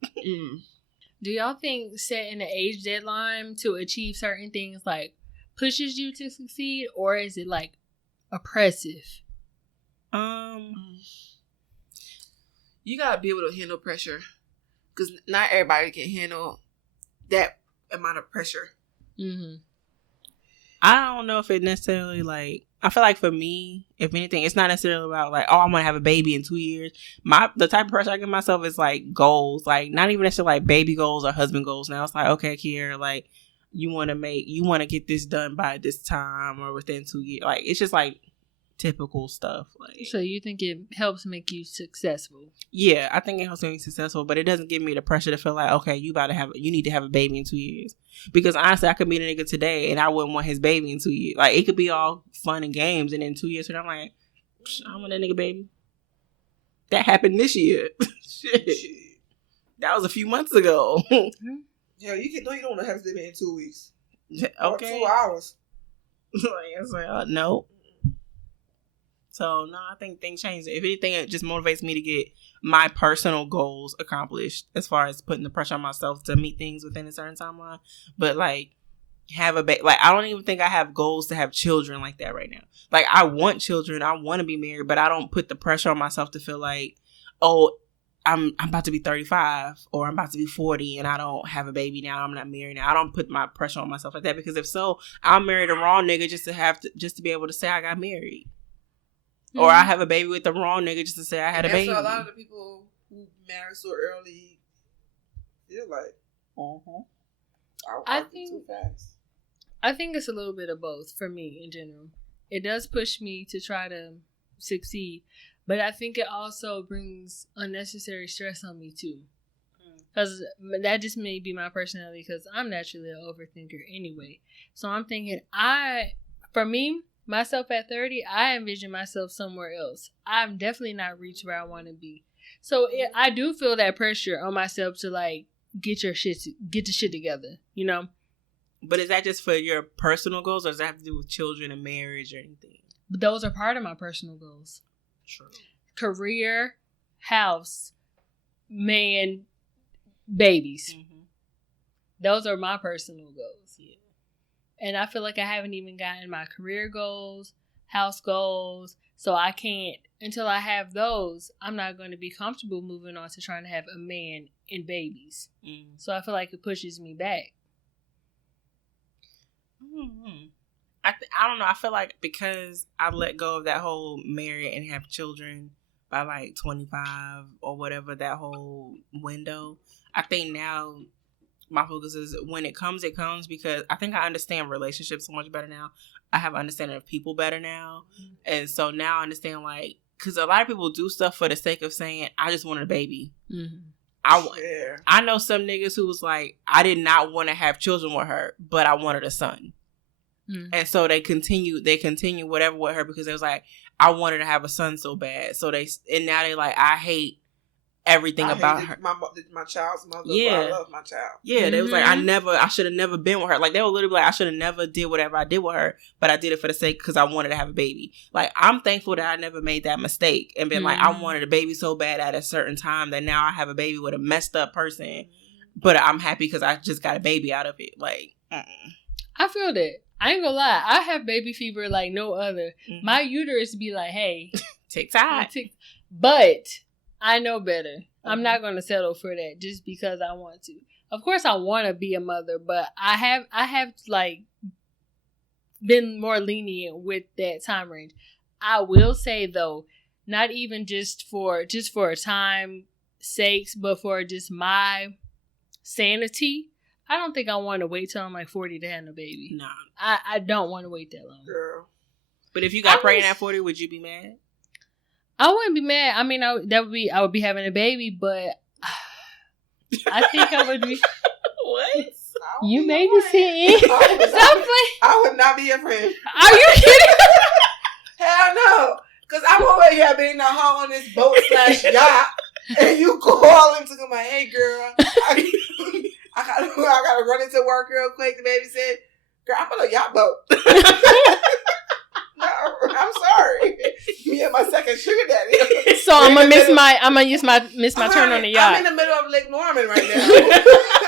Do y'all think setting an age deadline to achieve certain things like pushes you to succeed, or is it like oppressive? You gotta be able to handle pressure, because not everybody can handle that amount of pressure. I don't know if it necessarily like. I feel like for me, if anything, it's not necessarily about like, oh, I'm gonna have a baby in 2 years. The type of pressure I give myself is like goals, like not even necessarily like baby goals or husband goals. Now it's like, okay, Kiera, like you want to get this done by this time or within 2 years. Like it's just like typical stuff. Like, so you think it helps make you successful? Yeah, I think it helps make me successful, but it doesn't give me the pressure to feel like, okay, you need to have a baby in 2 years. Because honestly, I could meet a nigga today and I wouldn't want his baby in 2 years. Like it could be all fun and games, and in 2 years, and I'm like, I don't want that nigga baby. That happened this year. Shit. That was a few months ago. Yeah, you don't want to have this baby in 2 weeks. Okay. Or 2 hours. It's like, no. So, no, I think things change. If anything, it just motivates me to get my personal goals accomplished as far as putting the pressure on myself to meet things within a certain timeline. But, like, have a baby. Like, I don't even think I have goals to have children like that right now. Like, I want children. I want to be married, but I don't put the pressure on myself to feel like, oh, I'm about to be 35 or I'm about to be 40 and I don't have a baby now. I'm not married now. I don't put my pressure on myself like that, because if so, I'll marry the wrong nigga just to be able to say I got married. Or I have a baby with the wrong nigga just to say I had a baby. So a lot of the people who marry so early feel like, I think too fast. I think it's a little bit of both for me in general. It does push me to try to succeed, but I think it also brings unnecessary stress on me too. Because that just may be my personality, because I'm naturally an overthinker anyway. So I'm thinking, for me, myself at 30, I envision myself somewhere else. I've definitely not reached where I want to be. So I do feel that pressure on myself to like get the shit together, you know? But is that just for your personal goals, or does that have to do with children and marriage or anything? But those are part of my personal goals. True. Career, house, man, babies. Those are my personal goals. Yeah. And I feel like I haven't even gotten my career goals, house goals. So I can't, until I have those, I'm not going to be comfortable moving on to trying to have a man and babies. So I feel like it pushes me back. I don't know. I feel like because I let go of that whole marry and have children by like 25 or whatever, that whole window, I think now my focus is when it comes, because I think I understand relationships so much better now. I have an understanding of people better now. And so now I understand, like, because a lot of people do stuff for the sake of saying, I just wanted a baby. I know some niggas who was like, I did not want to have children with her, but I wanted a son. And so they continue whatever with her because it was like, I wanted to have a son so bad. So now they like, I hate everything about her. My child's mother. Yeah. But I love my child. Yeah, they was like, I should have never been with her. Like, they were literally like, I should have never did whatever I did with her, but I did it for the sake, because I wanted to have a baby. Like, I'm thankful that I never made that mistake and been like, I wanted a baby so bad at a certain time that now I have a baby with a messed up person, but I'm happy because I just got a baby out of it. Like, I feel that. I ain't gonna lie, I have baby fever like no other. My uterus be like, hey, tick-tock. But I know better. I'm not going to settle for that just because I want to. Of course, I want to be a mother, but I have like been more lenient with that time range. I will say though, not even just for time sakes, but for just my sanity, I don't think I want to wait till I'm like 40 to have a baby. Nah, I don't want to wait that long. Girl. But if you got pregnant at 40, would you be mad? I wouldn't be mad. I mean, I would be having a baby, but I think I would be. What? You made me sit in. I would not be your friend. Are you kidding? Hell no. Because I'm over here being a hoe on this boat / yacht, and you call him to come like, hey girl, I gotta run into work real quick. The baby said, girl, I'm on a yacht boat. No, I'm sorry. sorry. Me and my second sugar daddy. So I'm gonna miss my turn on the yacht. I'm in the middle of Lake Norman right now.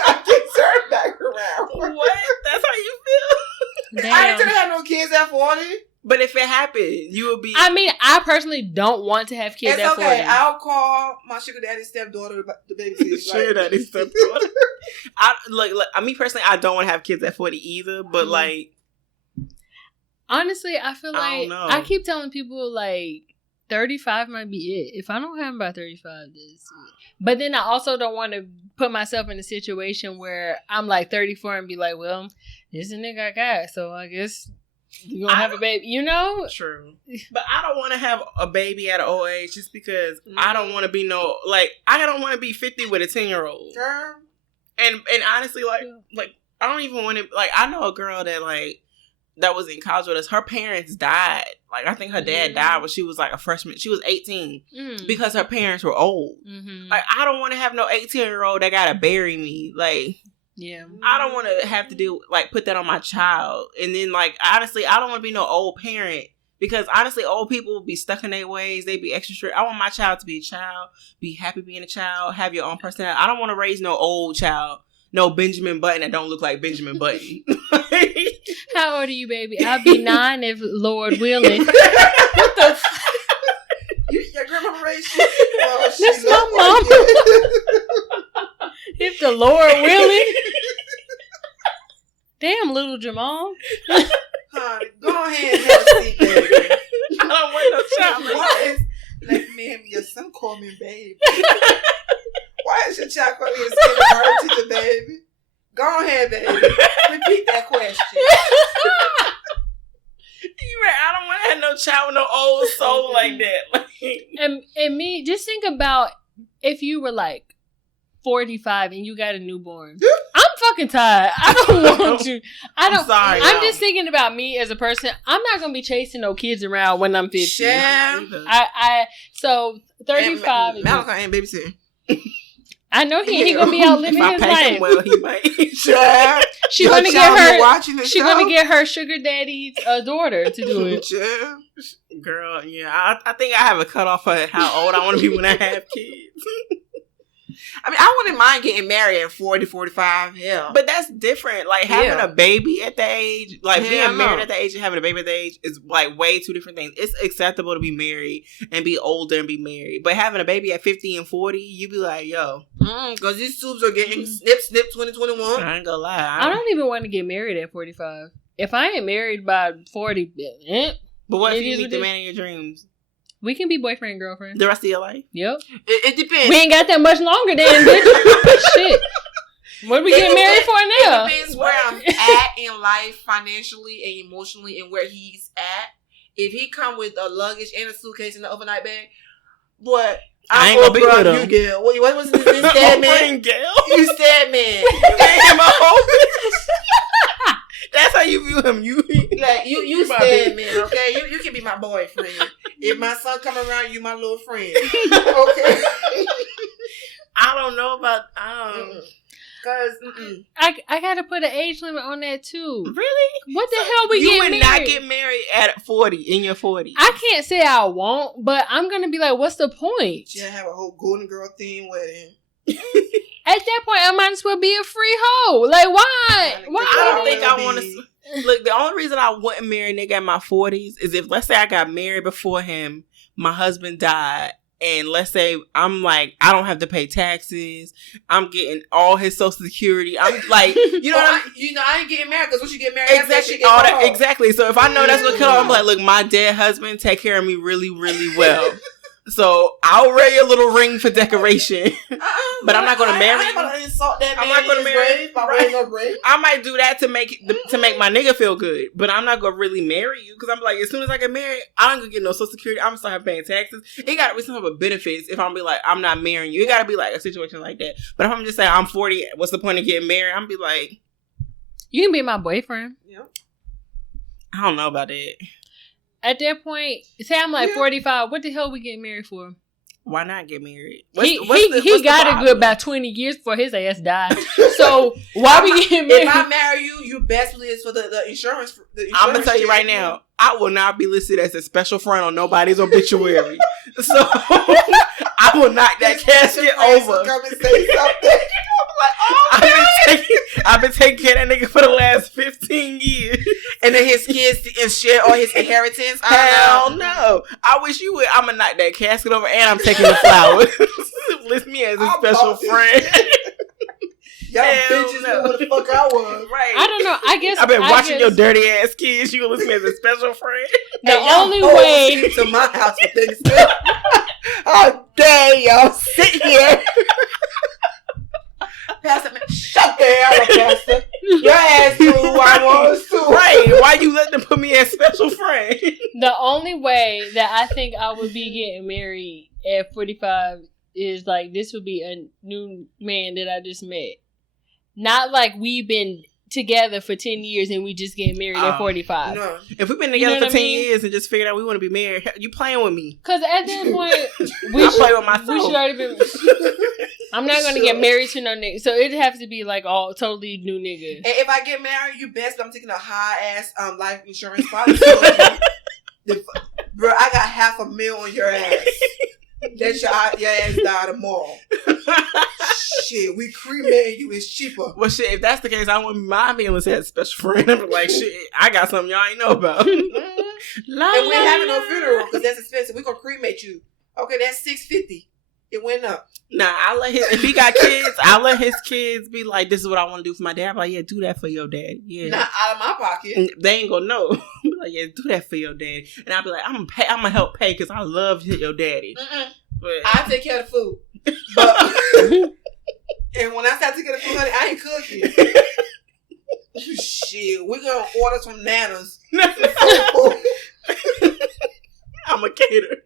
I can turn back around. What? That's how you feel? Damn. I didn't have no kids at 40. But if it happened, you would be. I mean, I personally don't want to have kids It's at 40. okay. I'll call my sugar daddy's stepdaughter the babysitter. Sugar daddy's stepdaughter. Me personally, I don't want to have kids at 40 either. But like, honestly, I feel I like don't know. I keep telling people like 35 might be it. If I don't have by 35, this is it. But then I also don't want to put myself in a situation where I'm like 34 and be like, well, this is a nigga I got, so I guess you gonna have a baby, you know? True. But I don't want to have a baby at an old age just because I don't want to be I don't want to be 50 with a 10-year-old. And honestly, like I don't even want to, I know a girl that was in college with us. Her parents died. Like, I think her dad died when she was like a freshman. She was 18 because her parents were old. Mm-hmm. Like, I don't want to have no 18-year-old that gotta bury me. Like, yeah, I don't want to have to do put that on my child. And then honestly, I don't want to be no old parent because honestly, old people will be stuck in their ways. They be extra strict. I want my child to be a child, be happy being a child, have your own personality. I don't want to raise no old child. No Benjamin Button that don't look like Benjamin Button. How old are you, baby? I'll be 9 if Lord willing. What the Your grandma raised you? Well, that's my mama. If the Lord willing. Damn, little Jamal. Go ahead and have a seat, baby. I don't want no child. Why is your son call me baby? Why is your child calling you a skin of her teacher, baby? Go ahead, baby. Repeat that question. You're right. I don't want to have no child with no old soul like that. And me, just think about if you were 45 and you got a newborn. I'm fucking tired. I don't want you. I'm sorry. I'm just thinking about me as a person. I'm not gonna be chasing no kids around when I'm 50. Yeah. So 35. Malachi ain't babysitting. I know he gonna be out living his life. Well, he might. Sure. She's gonna get her sugar daddy's daughter to do it. Sure. Girl, yeah, I think I have a cutoff for how old I want to be when I have kids. I mean, I wouldn't mind getting married at 40, 45. Yeah. But that's different. Like, having a baby at that age, being married at that age and having a baby at that age is, way two different things. It's acceptable to be married and be older and be married. But having a baby at 50 and 40, you be like, yo. Because these tubes are getting snip 2021. I ain't gonna lie. I don't even want to get married at 45. If I ain't married by 40, But what if you meet the man of your dreams? We can be boyfriend and girlfriend. The rest of your life? Yep. It depends. We ain't got that much longer then, bitch. Shit. What are we getting married for now? It depends where I'm at in life, financially and emotionally, and where he's at. If he come with a luggage and a suitcase and an overnight bag, but I ain't gonna be with him. You, Gail. What was this sad man? You sad man. You gave him a whole That's how you view him. You sad man, okay? You can be my boyfriend. If my son come around, you my little friend. Okay. I don't know about Cause I gotta put an age limit on that too. Really? What the hell we you getting married? You would not get married at 40 in your 40s. I can't say I won't, but I'm gonna be like, what's the point? Yeah, have a whole Golden Girl theme wedding. At that point, I might as well be a free hoe. Like, why? I don't think I want to. Look, the only reason I wouldn't marry a nigga in my 40s is if, let's say, I got married before him, my husband died, and let's say I'm I don't have to pay taxes. I'm getting all his Social Security. I'm like, you know what I ain't getting married because once you get married, exactly. So if I know that's what cut off, I'm like, look, my dead husband take care of me really, really well. So I'll wear your little ring for decoration, but I'm not going to marry you. I'm not going to insult that man. I'm not going to marry you. Right. I might do that to make my nigga feel good, but I'm not going to really marry you because I'm like, as soon as I get married, I ain't going to get no Social Security. I'm going to start paying taxes. It got to be some type of benefits if I'm be like, I'm not marrying you. It got to be a situation like that. But if I'm just saying I'm 40, what's the point of getting married? I'm be like, you can be my boyfriend. Yep. I don't know about that. At that point, say I'm 45, what the hell we getting married for? Why not get married? He got it good about 20 years before his ass died. So why we getting married? If I marry you, you best believe it's for the insurance. I'm gonna tell you right now, I will not be listed as a special friend on nobody's obituary. So I will knock that casket over. Come and say something. I've been taking care of that nigga for the last 15 years. And then his kids and share all his inheritance. Hell no. I wish you would. I'm gonna knock that casket over and I'm taking the flowers. List me as a special friend. Y'all bitches know what the fuck I was. Right. I don't know. I guess I've been watching your dirty ass kids. You gonna list me as a special friend? The only way to my house for Thanksgiving. How dare y'all sit here? Pastor, shut the hell up, Pastor. Your ass knew who I was too. Right. Why you let them put me as special friend? The only way that I think I would be getting married at 45 is like this would be a new man that I just met. Not like we've been together for 10 years and we just get married at 45. No. If we've been together for 10 years and just figured out we want to be married, you playing with me. Because at that point, I play with myself. We should already be. I'm not going to get married to no nigga. So it'd have to be like all totally new nigga. And if I get married, you best I'm taking a high ass life insurance policy. Bro, I got $500,000 on your ass. That your ass die tomorrow. Shit, we cremating you. It's cheaper. Well, shit, if that's the case, I wouldn't mind being listed as a special friend. I'm like, shit, I got something y'all ain't know about. And we ain't having no funeral because that's expensive. We gonna cremate you. Okay, that's $650. It went up. Nah, if he got kids, I'll let his kids be like, this is what I want to do for my dad. I'm like, yeah, do that for your dad. Yeah. Not out of my pocket. And they ain't gonna know. Be like, yeah, do that for your daddy. And I'll be like, I'm gonna help pay because I love your daddy. But I take care of the food. But and when I start taking care of the food, honey, I ain't cooking. Shit, we're gonna order some nanas. I'm a caterer.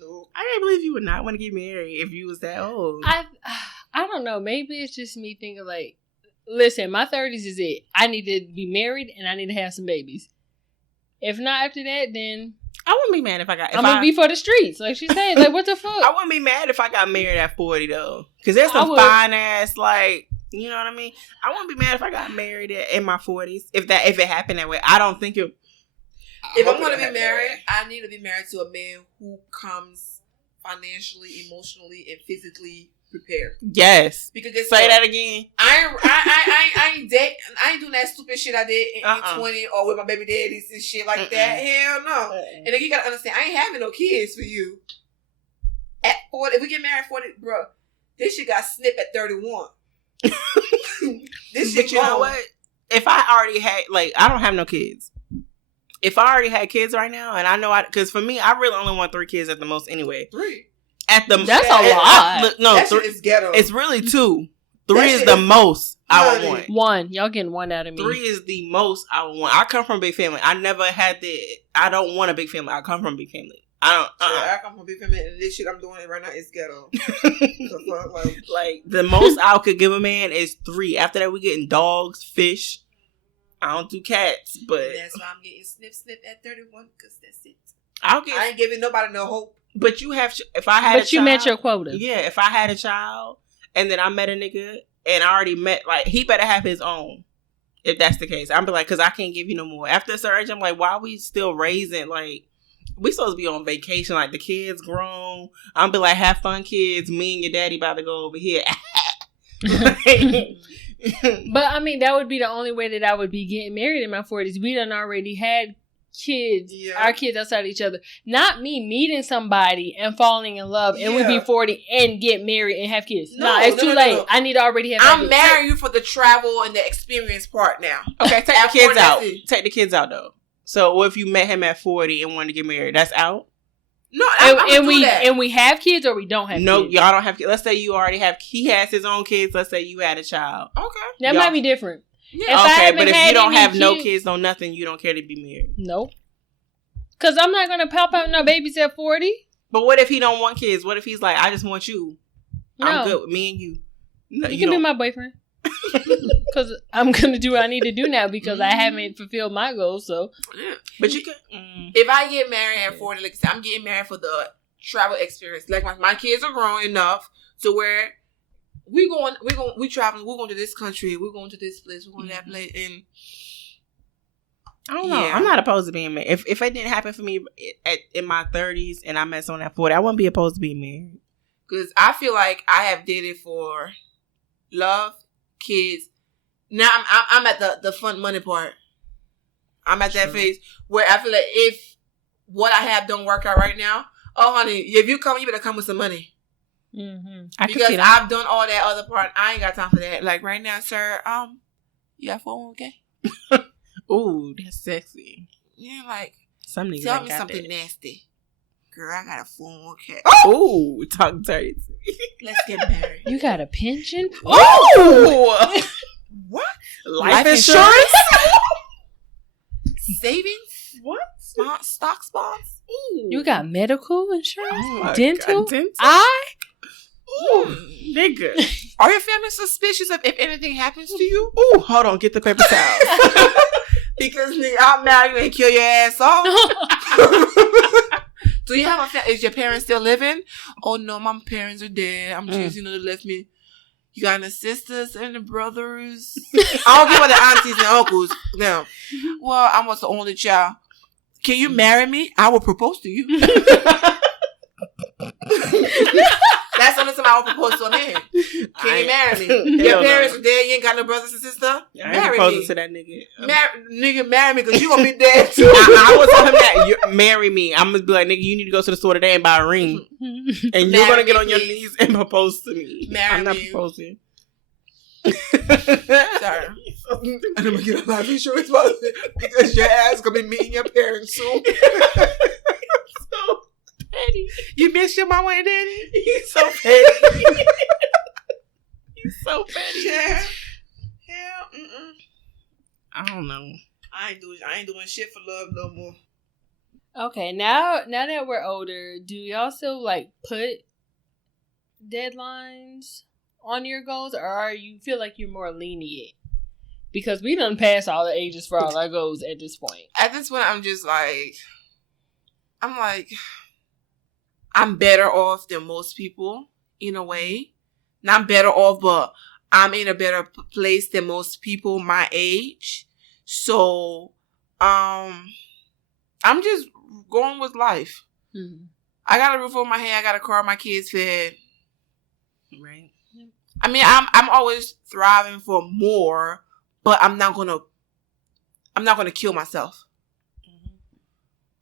No, I can't believe you would not want to get married if you was that old. I don't know. Maybe it's just me thinking like, listen, my 30s is it. I need to be married and I need to have some babies. If not after that, then I wouldn't be mad if I got. I'm gonna be for the streets, like she said. Like what the fuck? I wouldn't be mad if I got married at 40 though, because there's some fine ass like. You know what I mean? I wouldn't be mad if I got married in my 40s. If it happened that way, I don't think it. If I'm going to be married, I need to be married to a man who comes financially, emotionally, and physically prepared. Yes. Because say that again. I ain't doing that stupid shit I did in 20 or with my baby daddies and shit like that. Hell no. And then you gotta understand, I ain't having no kids for you. At 40, if we get married at 40, bro, this shit got snipped at 31. This shit, but you know what? If I already had, like, I don't have no kids. If I already had kids right now, and I know because for me, I really only want 3 kids at the most anyway. 3. That's a lot. No, that shit is ghetto. It's really 2. 3 is the most I would want. 1. Y'all getting 1 out of me. 3 is the most I would want. I come from a big family. I never had I don't want a big family. I come from a big family. I come from a big family, and this shit I'm doing right now is ghetto. Like the most I could give a man is 3. After that, we getting dogs, fish. I don't do cats, but that's why I'm getting snip at 31 because that's it. I ain't giving nobody no hope. But you have, if I had, a child, you met your quota. Yeah, if I had a child and then I met a nigga and I already met, like, he better have his own. If that's the case, I'm be like, because I can't give you no more. After a certain age, I'm like, why are we still raising? Like, we supposed to be on vacation. Like the kids grown. I'm be like, have fun, kids. Me and your daddy about to go over here. But I mean, that would be the only way that I would be getting married in my 40s. We done already had kids, our kids outside each other. Not me meeting somebody and falling in love and we be 40 and get married and have kids. No, it's too late. No. I need to already have I'm marrying you for the travel and the experience part now. Okay, take the kids out. Take the kids out though. So what if you met him at 40 and wanted to get married? That's out? No, and we have kids or we don't have kids. No, y'all don't have kids. Let's say you already have. He has his own kids. Let's say you had a child. Okay, that might be different. Yeah. Okay, but if you don't have no kids, no nothing, you don't care to be married. Nope. Because I'm not gonna pop out no babies at 40. But what if he don't want kids? What if he's like, I just want you? No. I'm good with me and you. No, you can be my boyfriend. Because I'm going to do what I need to do now because I haven't fulfilled my goals. So, but you can. If I get married at 40, like I'm getting married for the travel experience. Like my kids are grown enough to where we traveling. We're going to this country. We're going to this place. We're going to that place. And I don't know. I'm not opposed to being married. If it didn't happen for me in my 30s and I met someone at 40, I wouldn't be opposed to being married. Because I feel like I have dated for love, kids. Now I'm at the fun money part. I'm at that phase where I feel like if what I have don't work out right now, oh honey, if you come, you better come with some money. Mm-hmm. Because I've done all that other part. I ain't got time for that. Like right now, sir, you got 401k? Ooh, that's sexy. Yeah, like some niggas tell me got something that. Nasty. Girl, I got a 401k. Oh, talk dirty to me. Let's get married. You got a pension? Oh! What? Life insurance? Savings? What? Stock bonds? You got medical insurance? Oh my dental? God, dental? Ooh. Nigga. Are your family suspicious of if anything happens to you? Ooh, hold on. Get the paper towels. Because nigga, I'll marry you and kill your ass off. Do you have a family? Is your parents still living? Oh no, my parents are dead. I'm just, they left me. You got the sisters and the brothers. I don't care about the aunties and uncles. No. Well, I was the only child. Can you marry me? I will propose to you. That's the only time I will propose to a man. Can you marry me? Your parents are dead. You ain't got no brothers and sisters. Marry me. To that nigga. Nigga, marry me because you gonna be dead too. I would tell him that. Marry me. I'm gonna be like, nigga, you need to go to the store today and buy a ring, and you're gonna get on your knees and propose to me. I'm not proposing. Sorry. I'm gonna get a life insurance policy because your ass gonna be meeting your parents soon. So petty. You miss your mama and daddy? He's so petty. He's so petty. Yeah. I don't know. I ain't doing shit for love no more. Okay, now that we're older, do y'all still like put deadlines on your goals, or you feel like you're more lenient? Because we done passed all the ages for all our goals at this point. At this point, I'm better off than most people in a way. Not better off, but I'm in a better place than most people my age. So, I'm just going with life. Mm-hmm. I got a roof over my head. I got a car. My kids fed. Right. I mean, I'm always thriving for more, but I'm not gonna kill myself. Mm-hmm.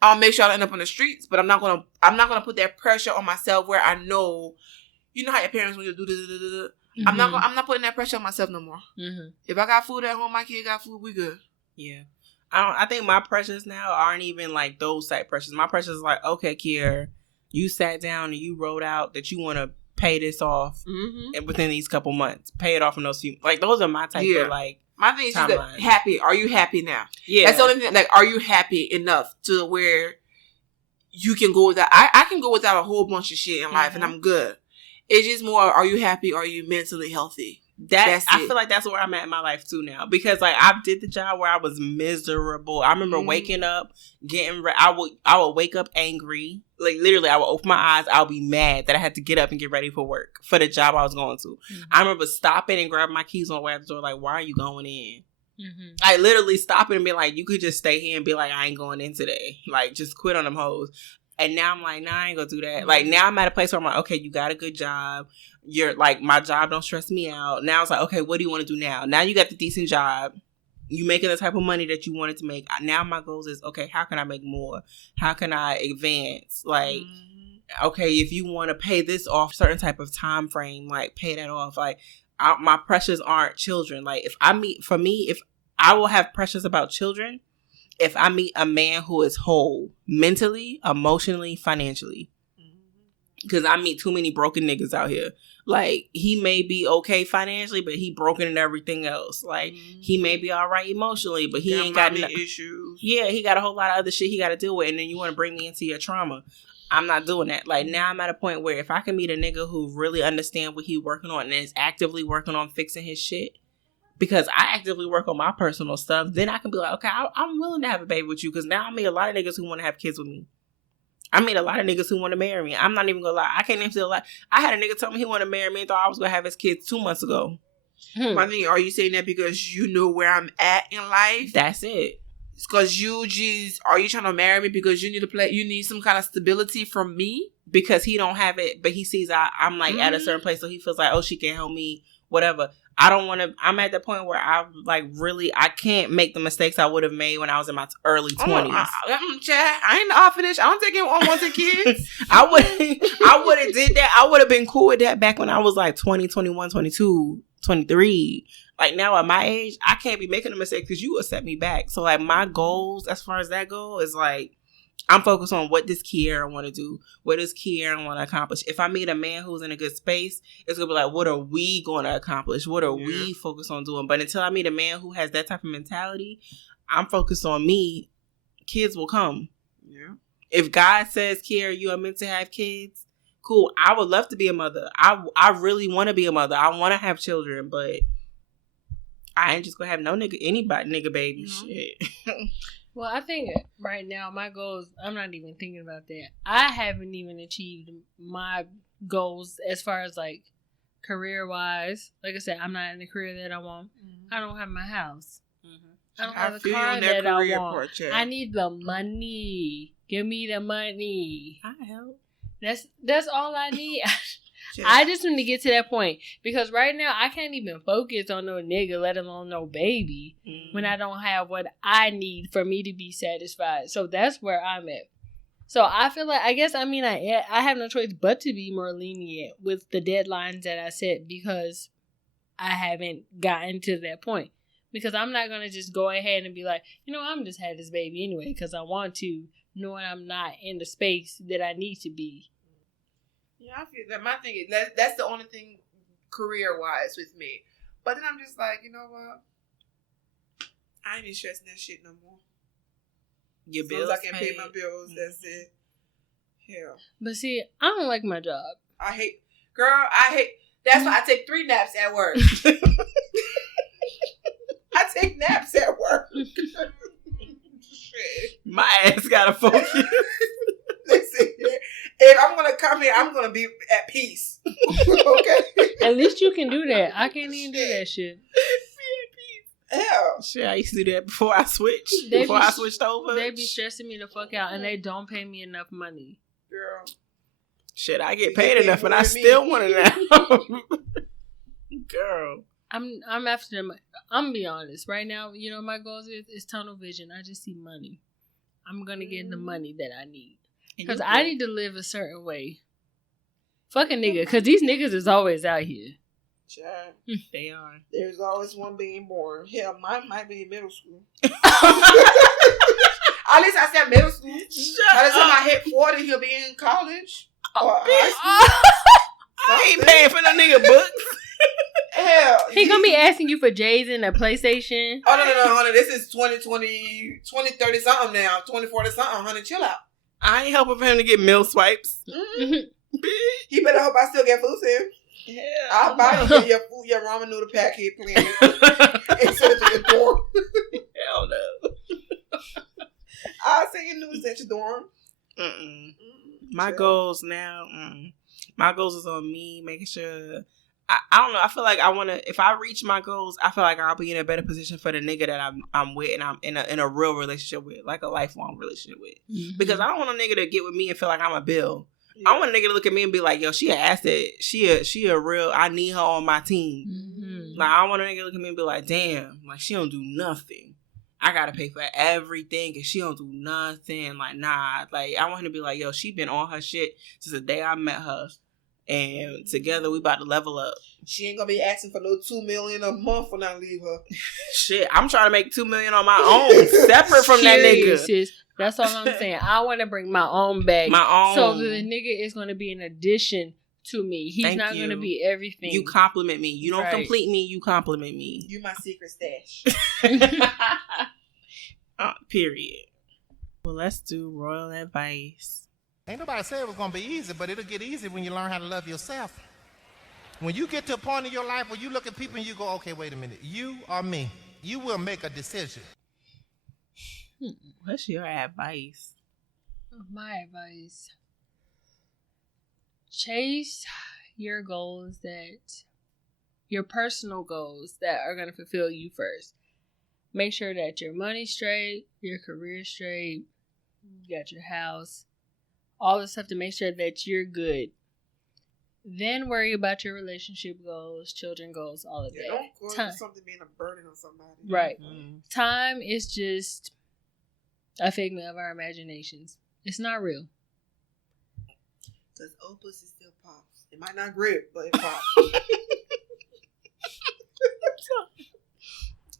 I'll make sure I don't end up on the streets, but I'm not gonna put that pressure on myself where I know, you know how your parents want you to do this. Mm-hmm. I'm not putting that pressure on myself no more. Mm-hmm. If I got food at home, my kid got food, we good. Yeah. I think my pressures now aren't even like those type pressures. My pressures is like, okay, Kier, you sat down and you wrote out that you want to pay this off within these couple months. Pay it off in those few. Like, those are my type of like. My thing is that happy. Are you happy now? Yeah. That's the only thing. Like, are you happy enough to where you can go without? I can go without a whole bunch of shit in life and I'm good. It's just more, are you happy? Are you mentally healthy? I feel like that's where I'm at in my life too now, because like I did the job where I was miserable. I remember waking up, getting ready. I would wake up angry. Like literally, I would open my eyes. I'll be mad that I had to get up and get ready for work for the job I was going to. Mm-hmm. I remember stopping and grabbing my keys on the way out the door. Like, why are you going in? Mm-hmm. I literally stopping and be like, you could just stay here and be like, I ain't going in today. Like, just quit on them hoes. And now I'm like, nah, I ain't gonna do that. Like, now I'm at a place where I'm like, okay, you got a good job. You're like, my job don't stress me out. Now it's like, okay, what do you want to do now? Now you got the decent job. You making the type of money that you wanted to make. Now my goals is, okay, how can I make more? How can I advance? Like, okay, if you want to pay this off certain type of time frame, like pay that off. Like, my pressures aren't children. Like, if I will have pressures about children, if I meet a man who is whole mentally, emotionally, financially. Because I meet too many broken niggas out here. Like, he may be okay financially, but he broken in everything else. Like, he may be all right emotionally, but he ain't got no issues. Yeah, he got a whole lot of other shit he got to deal with, and then you want to bring me into your trauma. I'm not doing that. Like, now I'm at a point where if I can meet a nigga who really understands what he working on and is actively working on fixing his shit, because I actively work on my personal stuff, then I can be like, okay, I'm willing to have a baby with you, because now I meet a lot of niggas who want to have kids with me. I meet a lot of niggas who want to marry me. I'm not even gonna lie. I can't even feel like I had a nigga tell me he wanted to marry me and thought I was gonna have his kids 2 months ago. My thing, are you saying that because you know where I'm at in life? That's it. It's because are you trying to marry me because you need some kind of stability from me? Because he don't have it, but he sees I'm like at a certain place, so he feels like, oh, she can help me, whatever. I don't want to. I'm at the point where I can't make the mistakes I would have made when I was in my early 20s. Chad, I ain't orphanage. I don't take in unwanted kids. I would have did that. I would have been cool with that back when I was like 20, 21, 22, 23. Like now at my age, I can't be making a mistake because you will set me back. So like my goals as far as that go is like, I'm focused on what does Kiara want to do? What does Kiara want to accomplish? If I meet a man who's in a good space, it's going to be like, what are we going to accomplish? What are we focused on doing? But until I meet a man who has that type of mentality, I'm focused on me. Kids will come. Yeah. If God says, Kiara, you are meant to have kids, cool. I would love to be a mother. I really want to be a mother. I want to have children, but I ain't just going to have no nigga baby shit. Well, I think right now my goals, I'm not even thinking about that. I haven't even achieved my goals as far as like career-wise. Like I said, I'm not in the career that I want. Mm-hmm. I don't have my house. Mm-hmm. I don't have the car that I want. I need the money. Give me the money. I help. That's all I need. I just want to get to that point because right now I can't even focus on no nigga, let alone no baby, when I don't have what I need for me to be satisfied. So that's where I'm at. So I feel like, I have no choice but to be more lenient with the deadlines that I set because I haven't gotten to that point. Because I'm not going to just go ahead and be like, I'm just had this baby anyway because I want to, knowing I'm not in the space that I need to be. Yeah, I feel that. My thing is that's the only thing career-wise with me. But then I'm just like, you know what? I ain't even stressing that shit no more. Your bills, I can pay my bills. That's it. Hell. But see, I don't like my job. That's why I take 3 naps at work. I take naps at work. My ass gotta focus. Listen, if I'm gonna come here, I'm gonna be at peace. Okay. At least you can do that. I can't even do that shit. Hell. Shit, I used to do that before I switched. I switched over. They be stressing me the fuck out, and they don't pay me enough money. Girl. Shit, I get paid enough, and I still want it now. Girl. I'm after them. I'm gonna be honest. Right now, my goals is tunnel vision. I just see money. I'm gonna get the money that I need. Because I need to live a certain way. Fuck a nigga. Because these niggas is always out here. Child. They are. There's always one being born. Hell, mine might be in middle school. At least I said middle school. By the time I hit 40, he'll be in college. Or high school. I ain't paying for no nigga books. Hell. He gonna be asking you for J's and a PlayStation. Oh, no, honey. This is 20, 30 something now. 20, 40 something, honey. Chill out. I ain't helping for him to get meal swipes. Mm-hmm. He better hope I still get food stamps. Yeah. I'll buy you your ramen noodle packet plan. And send it to your dorm. Hell no. I'll send you noodles at your dorm. My goals now, my goals is on me, making sure, I don't know, I feel like I want to, if I reach my goals, I feel like I'll be in a better position for the nigga that I'm with and I'm in a real relationship with, like a lifelong relationship with. Mm-hmm. Because I don't want a nigga to get with me and feel like I'm a bill. Yeah. I want a nigga to look at me and be like, yo, she an asset. She a real, I need her on my team. Mm-hmm. Like, I want a nigga to look at me and be like, damn, like, she don't do nothing. I gotta pay for everything and she don't do nothing. Like, nah. Like, I want him to be like, yo, she been on her shit since the day I met her. And together we about to level up. She ain't gonna be asking for no $2 million a month when I leave her. Shit, I'm trying to make $2 million on my own, separate from that nigga. Sis. That's all I'm saying. I want to bring my own bag. My own. So the nigga is going to be an addition to me. He's not going to be everything. You compliment me. You don't complete me. You compliment me. You my secret stash. Period. Well, let's do royal advice. Ain't nobody said it was going to be easy, but it'll get easy when you learn how to love yourself. When you get to a point in your life where you look at people and you go, okay, wait a minute, you or me, you will make a decision. What's your advice? My advice: chase your goals, your personal goals that are going to fulfill you first. Make sure that your money's straight, your career's straight, you got your house, all the stuff to make sure that you're good. Then worry about your relationship goals, children goals, all of that. Don't go into something being a burden on somebody. Right. Mm-hmm. Time is just a figment of our imaginations. It's not real. Because old pussy still pops. It might not grip, but it pops.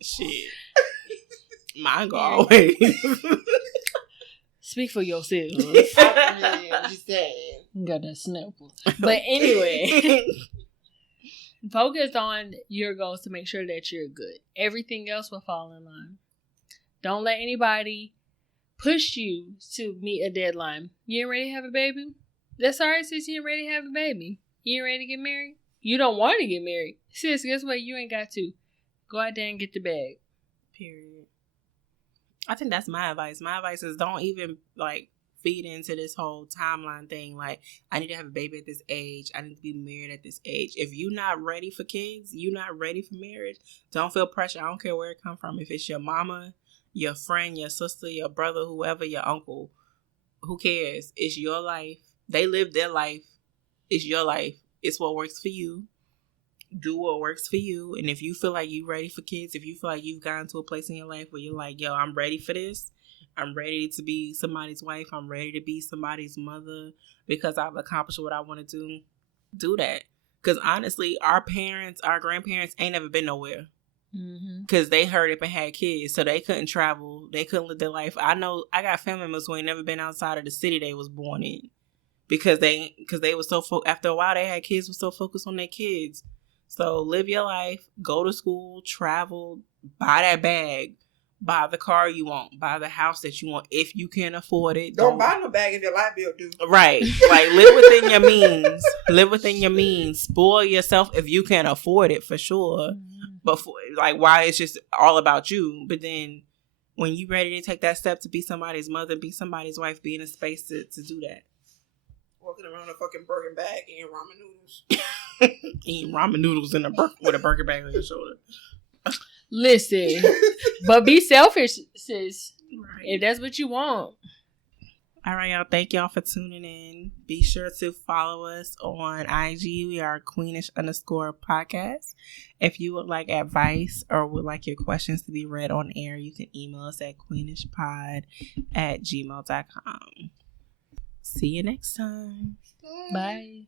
Shit. Mine go always. Speak for yourself. I'm just saying. Got that snapple. But anyway, focus on your goals to make sure that you're good. Everything else will fall in line. Don't let anybody push you to meet a deadline. You ain't ready to have a baby? That's alright, sis. You ain't ready to have a baby. You ain't ready to get married? You don't want to get married. Sis, guess what? You ain't got to. Go out there and get the bag. Period. I think that's my advice. My advice is don't even, feed into this whole timeline thing. Like, I need to have a baby at this age. I need to be married at this age. If you're not ready for kids, you're not ready for marriage, don't feel pressure. I don't care where it come from. If it's your mama, your friend, your sister, your brother, whoever, your uncle, who cares? It's your life. They live their life. It's your life. It's what works for you. Do what works for you. And if you feel like you're ready for kids, if you feel like you've gotten to a place in your life where you're like, yo, I'm ready for this. I'm ready to be somebody's wife. I'm ready to be somebody's mother because I've accomplished what I want to do that. Because honestly, our parents, our grandparents ain't never been nowhere. Because they hurried up and had kids. So they couldn't travel. They couldn't live their life. I know I got family members who ain't never been outside of the city they was born in. Because they was so, after a while they had kids, was so focused on their kids. So live your life, go to school, travel, buy that bag, buy the car you want, buy the house that you want if you can afford it. Don't buy no bag if your light bill due. Right. Like, live within your means. Live within your means. Spoil yourself if you can afford it, for sure. But why it's just all about you. But then when you ready to take that step to be somebody's mother, be somebody's wife, be in a space to do that. Walking around a fucking burger bag eating ramen noodles. Eating ramen noodles with a burger bag on your shoulder. Listen, but be selfish, sis. Right. If that's what you want. All right, y'all. Thank y'all for tuning in. Be sure to follow us on IG. We are Queenish_podcast. If you would like advice or would like your questions to be read on air, you can email us at queenishpod@gmail.com. See you next time. Bye.